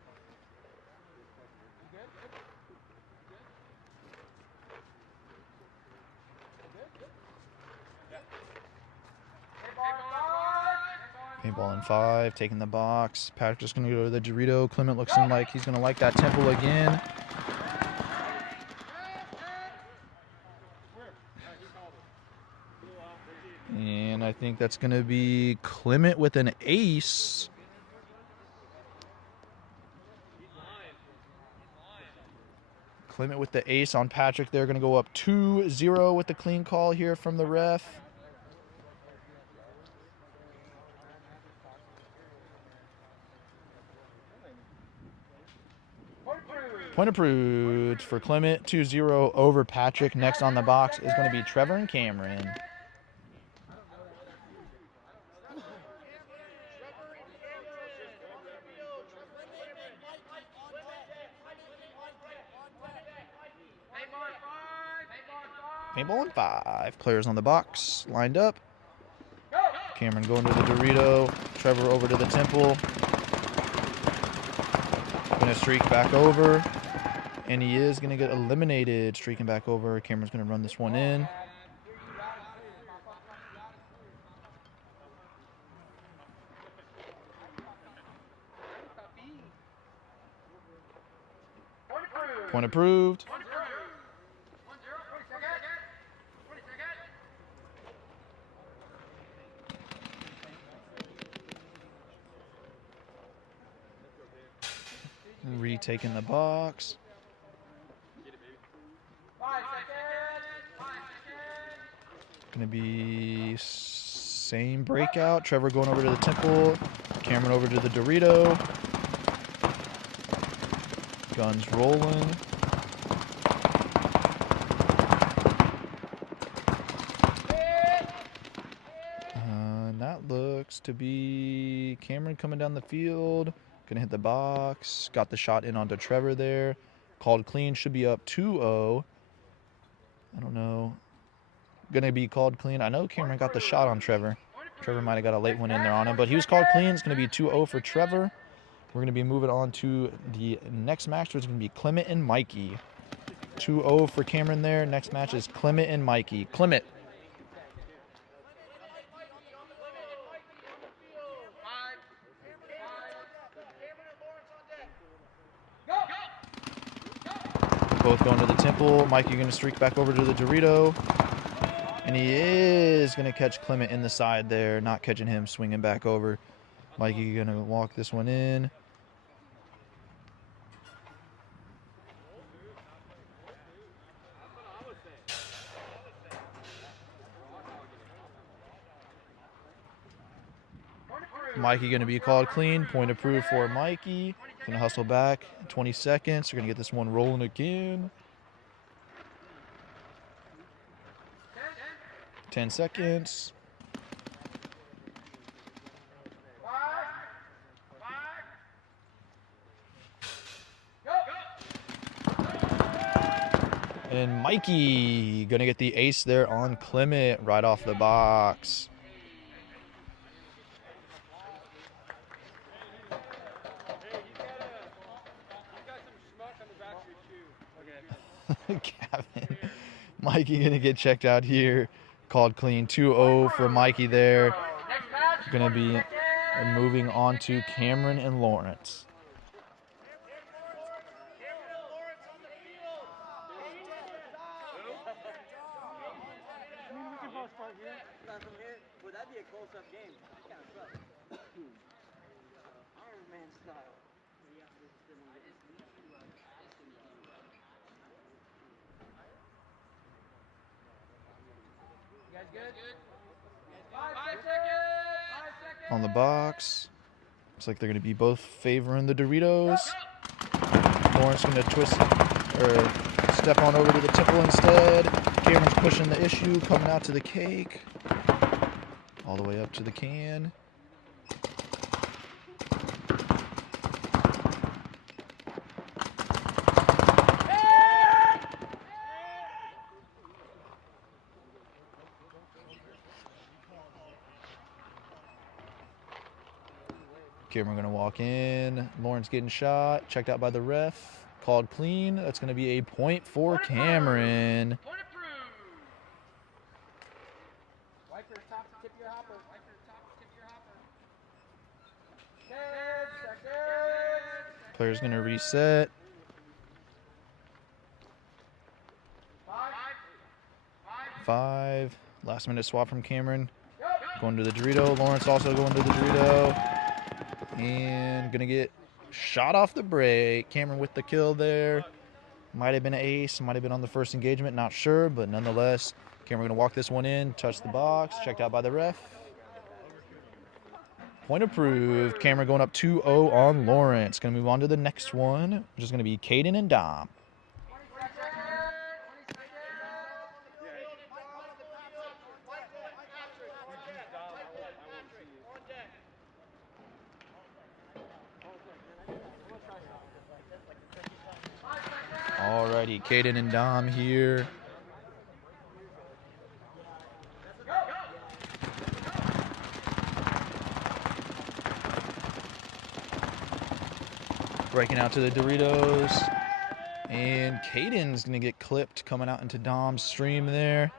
Paintball in 5, taking the box. Patrick just going to go to the Dorito. Clement looks like he's going to like that temple again. And I think that's going to be Clement with an ace. Clement with the ace on Patrick. They're going to go up 2-0 with the clean call here from the ref. Point approved for Clement. 2-0 over Patrick. Next on the box is going to be Trevor and Cameron. Paintball in 5. Players on the box, lined up. Cameron going to the Dorito. Trevor over to the Temple. Going to streak back over. And he is going to get eliminated. Streaking back over. Cameron's going to run this one in. Point approved. Retaking the box. Going to be same breakout. Trevor going over to the Temple. Cameron over to the Dorito. Guns rolling. And that looks to be Cameron coming down the field. Gonna hit the box. Got the shot in onto Trevor there. Called clean. Should be up 2-0. I don't know. Gonna be called clean. I know Cameron got the shot on Trevor. Trevor might have got a late one in there on him, but he was called clean. It's gonna be 2-0 for Trevor. We're gonna be moving on to the next match, which is gonna be Clement and Mikey. 2-0 for Cameron there. Next match is Clement and Mikey. Clement. Both going to the Temple. Mikey going to streak back over to the Dorito. And he is going to catch Clement in the side there. Not catching him, swinging back over. Mikey going to walk this one in. Mikey going to be called clean. Point approved for Mikey. Going to hustle back. 20 seconds. We're going to get this one rolling again. 10 seconds. And Mikey going to get the ace there on Clement right off the box. Gavin. Mikey going to get checked out here. Called clean. 2-0 for Mikey there. Going to be moving on to Cameron and Lawrence. Would that be a close-up game? That kind of sucks. Iron Man style. You guys good? 5 seconds! On the box. Looks like they're going to be both favoring the Doritos. Lawrence going to twist or step on over to the tipple instead. Cameron's pushing the issue, coming out to the cake. All the way up to the can. Cameron going to walk in. Lawrence getting shot. Checked out by the ref. Called clean. That's going to be a point for Cameron. Wipe your top to tip your hopper. Wipe your top to tip your hopper. 10 seconds. Player's going to reset. 5. Last minute swap from Cameron. Going to the Dorito. Lawrence also going to the Dorito. And going to get shot off the break. Cameron with the kill there. Might have been an ace. Might have been on the first engagement. Not sure, but nonetheless, Cameron going to walk this one in. Touch the box. Checked out by the ref. Point approved. Cameron going up 2-0 on Lawrence. Going to move on to the next one, which is going to be Caden and Dom. Alrighty, Caden and Dom here. Breaking out to the Doritos. And Caden's going to get clipped coming out into Dom's stream there.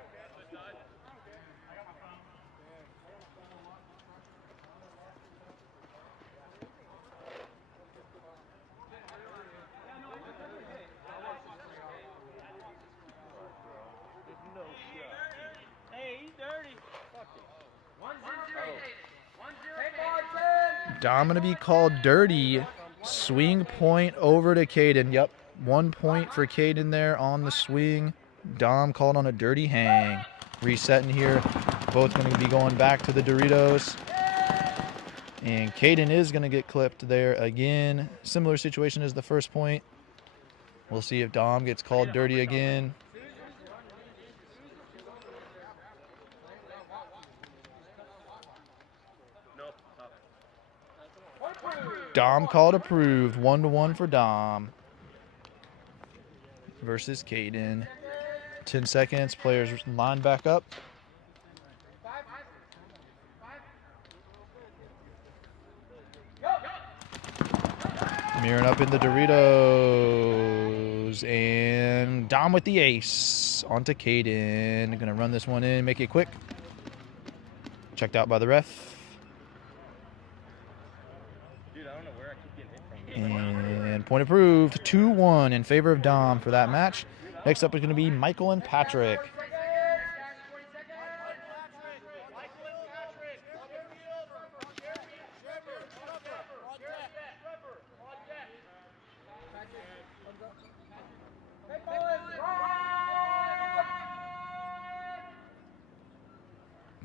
Dom going to be called dirty. Swing point over to Caden. Yep, 1 point for Caden there on the swing. Dom called on a dirty hang. Resetting here. Both going to be going back to the Doritos. And Caden is going to get clipped there again. Similar situation as the first point. We'll see if Dom gets called dirty again. Dom called approved. 1-1 for Dom versus Caden. 10 seconds. Players line back up. Mirroring up in the Doritos. And Dom with the ace. Onto Caden. Going to run this one in. Make it quick. Checked out by the ref. And point approved. 2-1 in favor of Dom for that match. Next up is going to be Michael and Patrick.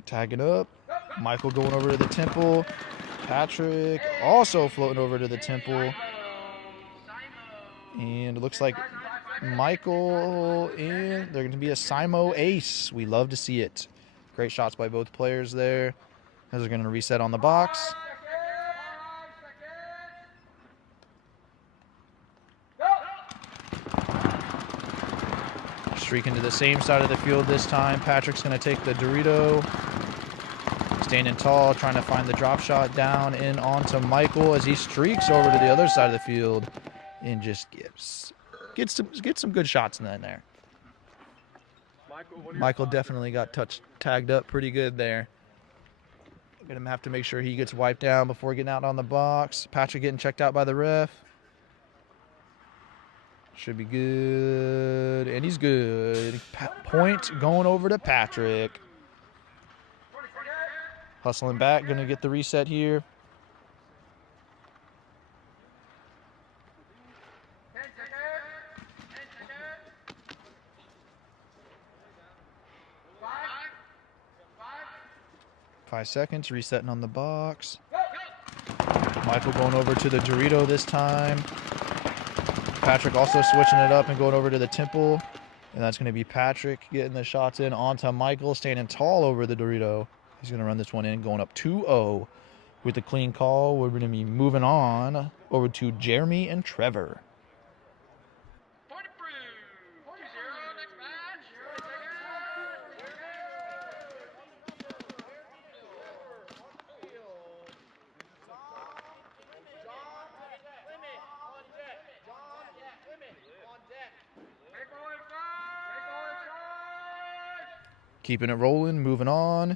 Tagging up. Michael going over to the temple. Patrick also floating over to the temple. And it looks like Michael, and they're going to be a Simo ace. We love to see it. Great shots by both players there. As they're going to reset on the box. Streaking to the same side of the field this time. Patrick's going to take the Dorito. Standing tall, trying to find the drop shot down in onto Michael as he streaks over to the other side of the field and just gets some good shots in there. Michael definitely got tagged up pretty good there. Gonna have to make sure he gets wiped down before getting out on the box. Patrick getting checked out by the ref. Should be good, and he's good. Point going over to Patrick. Hustling back, gonna get the reset here. Five seconds, resetting on the box. Michael going over to the Dorito this time. Patrick also switching it up and going over to the temple. And that's going to be Patrick getting the shots in onto Michael, standing tall over the Dorito. He's going to run this one in, going up 2-0 with the clean call. We're going to be moving on over to Jeremy and Trevor. Keeping it rolling, moving on.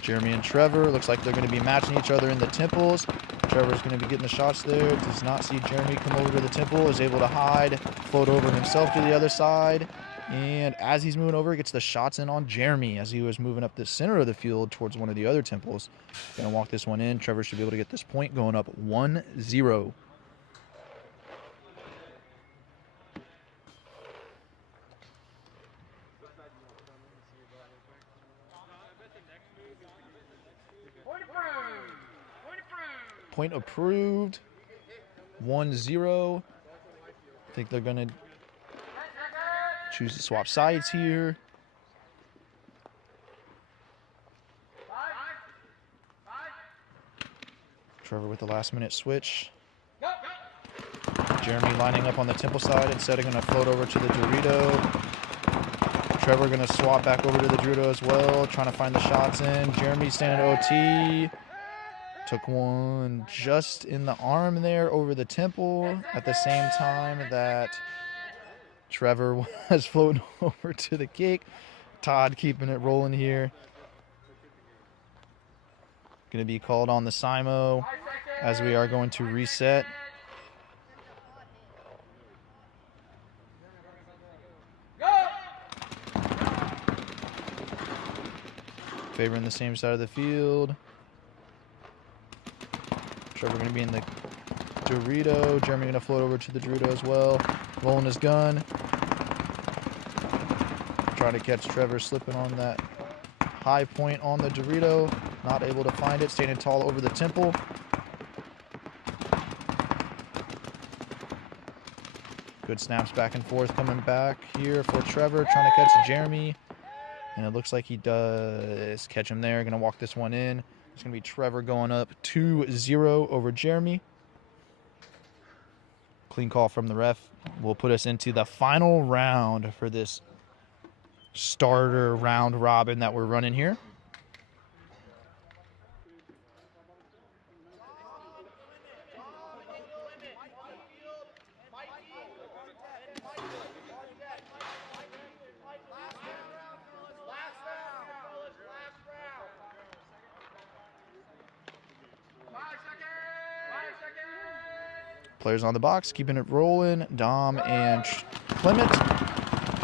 Jeremy and Trevor, looks like they're going to be matching each other in the temples. Trevor's going to be getting the shots there. Does not see Jeremy come over to the temple. Is able to hide, float over himself to the other side. And as he's moving over, gets the shots in on Jeremy as he was moving up the center of the field towards one of the other temples. Going to walk this one in. Trevor should be able to get this point going up 1-0. Point approved. 1-0. I think they're going to choose to swap sides here. Trevor with the last minute switch. Jeremy lining up on the temple side instead of going to float over to the Dorito. Trevor going to swap back over to the Dorito as well, trying to find the shots in. Jeremy standing OT. Took one just in the arm there over the temple at the same time that Trevor was floating over to the kick. Todd keeping it rolling here. Going to be called on the Simo as we are going to reset. Favoring the same side of the field. Trevor going to be in the Dorito. Jeremy going to float over to the Dorito as well. Rolling his gun. Trying to catch Trevor slipping on that high point on the Dorito. Not able to find it. Standing tall over the temple. Good snaps back and forth coming back here for Trevor. Trying to catch Jeremy. And it looks like he does catch him there. Going to walk this one in. It's going to be Trevor going up 2-0 over Jeremy. Clean call from the ref will put us into the final round for this starter round robin that we're running here. Players on the box, keeping it rolling. Dom and Clement.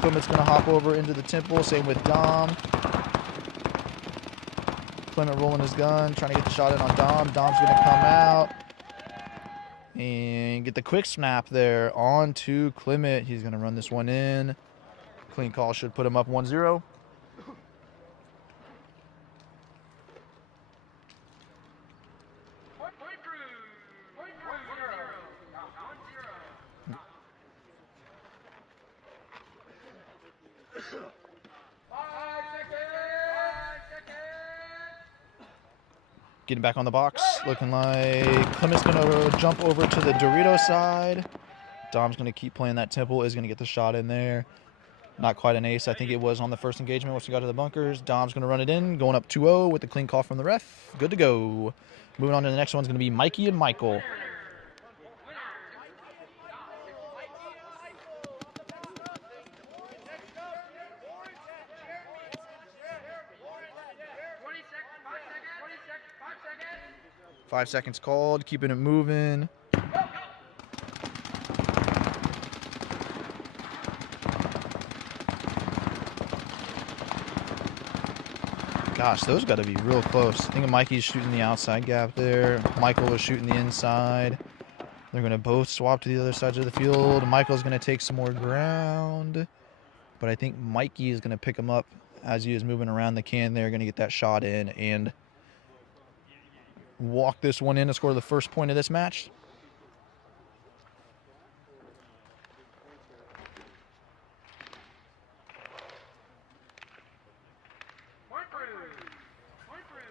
Clement's going to hop over into the temple. Same with Dom. Clement rolling his gun, trying to get the shot in on Dom. Dom's going to come out and get the quick snap there onto Clement. He's going to run this one in. Clean call should put him up 1-0. Getting back on the box, looking like Clement's going to jump over to the Dorito side. Dom's going to keep playing that temple, is going to get the shot in there. Not quite an ace. I think it was on the first engagement once we got to the bunkers. Dom's going to run it in, going up 2-0 with the clean call from the ref. Good to go. Moving on to the next one's going to be Mikey and Michael. Five seconds called, keeping it moving. Gosh, those got to be real close. I think Mikey's shooting the outside gap there. Michael was shooting the inside. They're going to both swap to the other sides of the field. Michael's going to take some more ground. But I think Mikey is going to pick him up as he is moving around the can there. Going to get that shot in and walk this one in to score the first point of this match.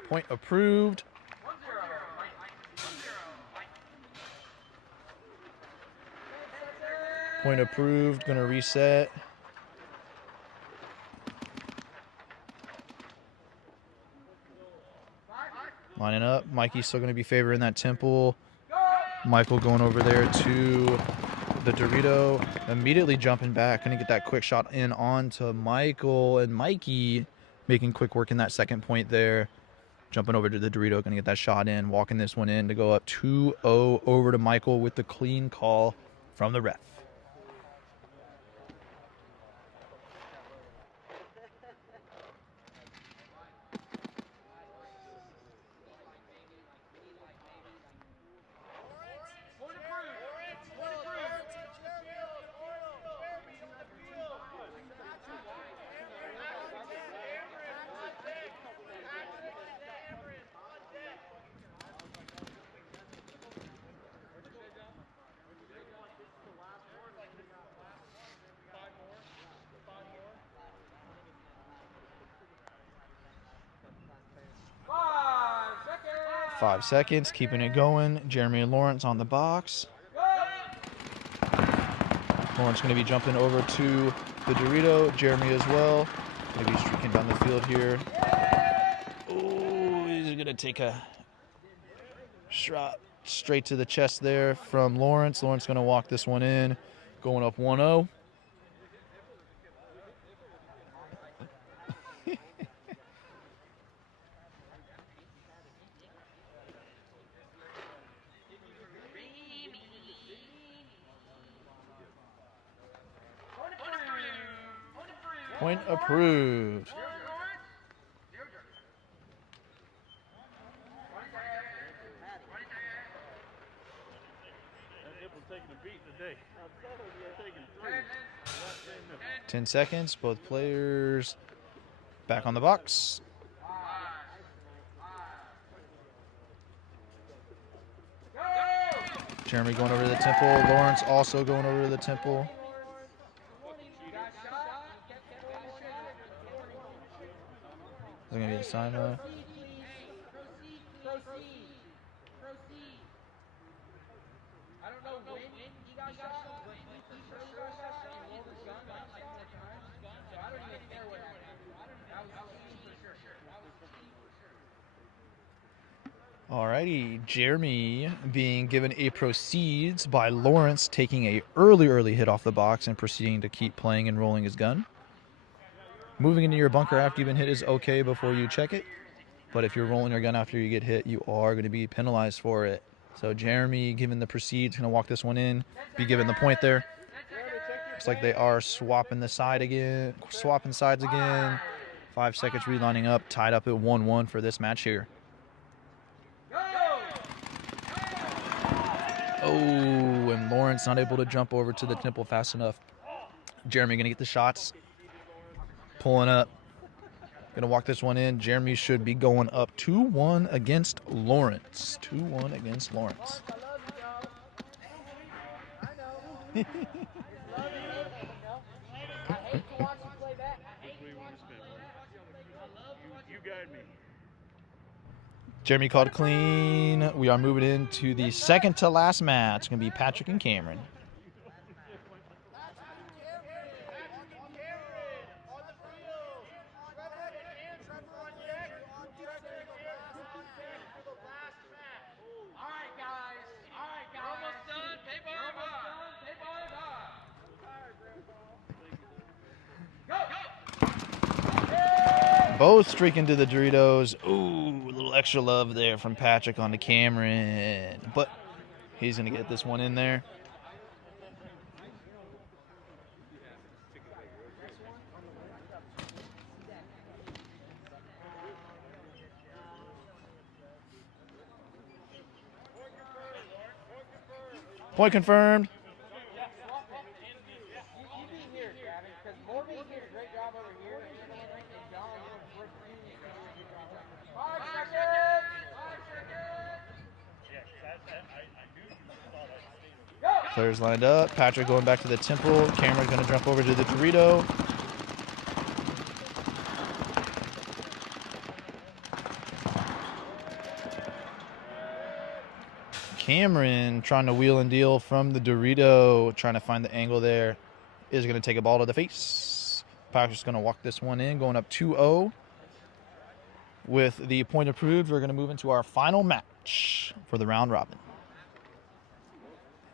Point approved. Point approved. Going to reset. Lining up. Mikey's still going to be favoring that temple. Michael going over there to the Dorito. Immediately jumping back. Going to get that quick shot in onto Michael. And Mikey making quick work in that second point there. Jumping over to the Dorito. Going to get that shot in. Walking this one in to go up 2-0 over to Michael with the clean call from the ref. Five seconds, keeping it going. Jeremy and Lawrence on the box. Lawrence going to be jumping over to the Dorito. Jeremy as well. Going to be streaking down the field here. Oh, he's going to take a shot straight to the chest there from Lawrence. Lawrence going to walk this one in, going up 1-0. Point approved. Taking a beat today. 10 seconds. Both players back on the box. Jeremy going over to the temple. Lawrence also going over to the temple. Is there going to be a sign off? Alrighty, Jeremy being given a proceeds by Lawrence taking a early hit off the box and proceeding to keep playing and rolling his gun. Moving into your bunker after you've been hit is okay before you check it, but if you're rolling your gun after you get hit, you are going to be penalized for it. So Jeremy, given the proceeds, going to walk this one in, be given the point there. Looks like they are swapping sides again. 5 seconds relining up, tied up at 1-1 for this match here. Oh, and Lawrence not able to jump over to the temple fast enough. Jeremy going to get the shots. Pulling up. Going to walk this one in. Jeremy should be going up 2-1 against Lawrence. 2-1 against Lawrence. way you want to spin, boy. You guide me. Jeremy called clean. We are moving into the second to last match. It's going to be Patrick and Cameron. Both streaking to the Doritos. Ooh, a little extra love there from Patrick on the Cameron. But he's going to get this one in there. Point confirmed. Players lined up. Patrick going back to the temple. Cameron's going to jump over to the Dorito. Cameron trying to wheel and deal from the Dorito, trying to find the angle there. Is going to take a ball to the face. Patrick's going to walk this one in, going up 2-0. With the point approved, we're going to move into our final match for the round robin.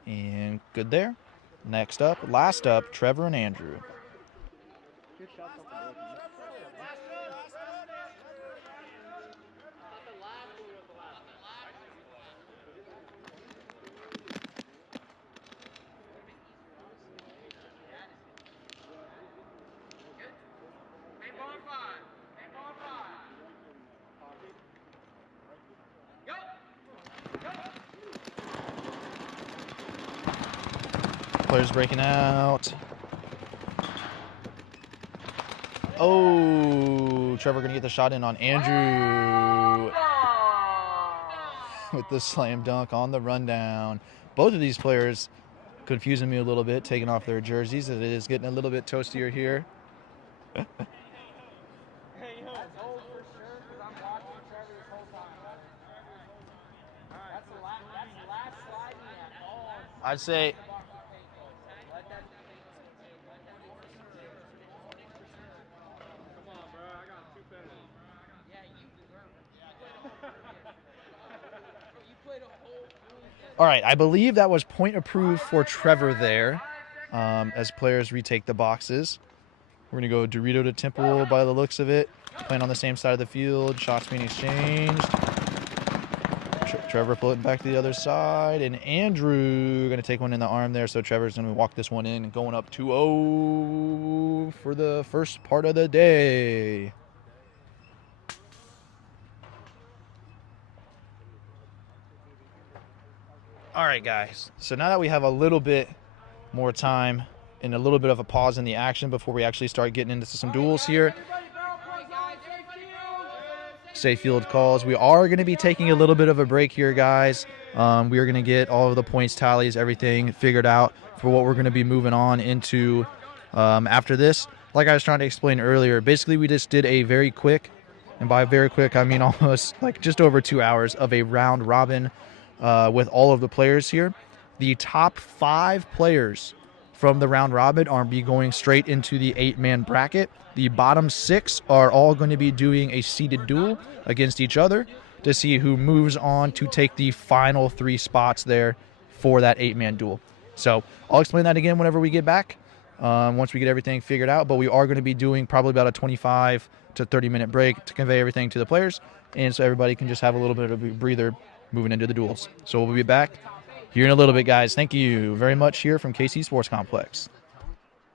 And good there. Next up, last up, Trevor and Andrew. Players breaking out. Oh, Trevor going to get the shot in on Andrew with the slam dunk on the rundown. Both of these players confusing me a little bit, taking off their jerseys. It is getting a little bit toastier here. I'd say all right, I believe that was point approved for Trevor there as players retake the boxes. We're going to go Dorito to Temple by the looks of it. Playing on the same side of the field. Shots being exchanged. Trevor pulling back to the other side. And Andrew going to take one in the arm there. So Trevor's going to walk this one in and going up 2-0 for the first part of the day. All right, guys. So now that we have a little bit more time and a little bit of a pause in the action before we actually start getting into some duels here. Safe field calls. We are going to be taking a little bit of a break here, guys. We are going to get all of the points tallies, everything figured out for what we're going to be moving on into after this. Like I was trying to explain earlier, basically we just did a very quick, and by very quick I mean almost like just over 2 hours of a round robin with all of the players here. The top 5 players from the round robin are be going straight into the 8-man bracket. The bottom 6 are all going to be doing a seeded duel against each other to see who moves on to take the final 3 spots there for that 8-man duel. So I'll explain that again whenever we get back, once we get everything figured out. But we are going to be doing probably about a 25 to 30-minute break to convey everything to the players, and so everybody can just have a little bit of a breather moving into the duels. So we'll be back here in a little bit, guys. Thank you very much here from KC Sports Complex.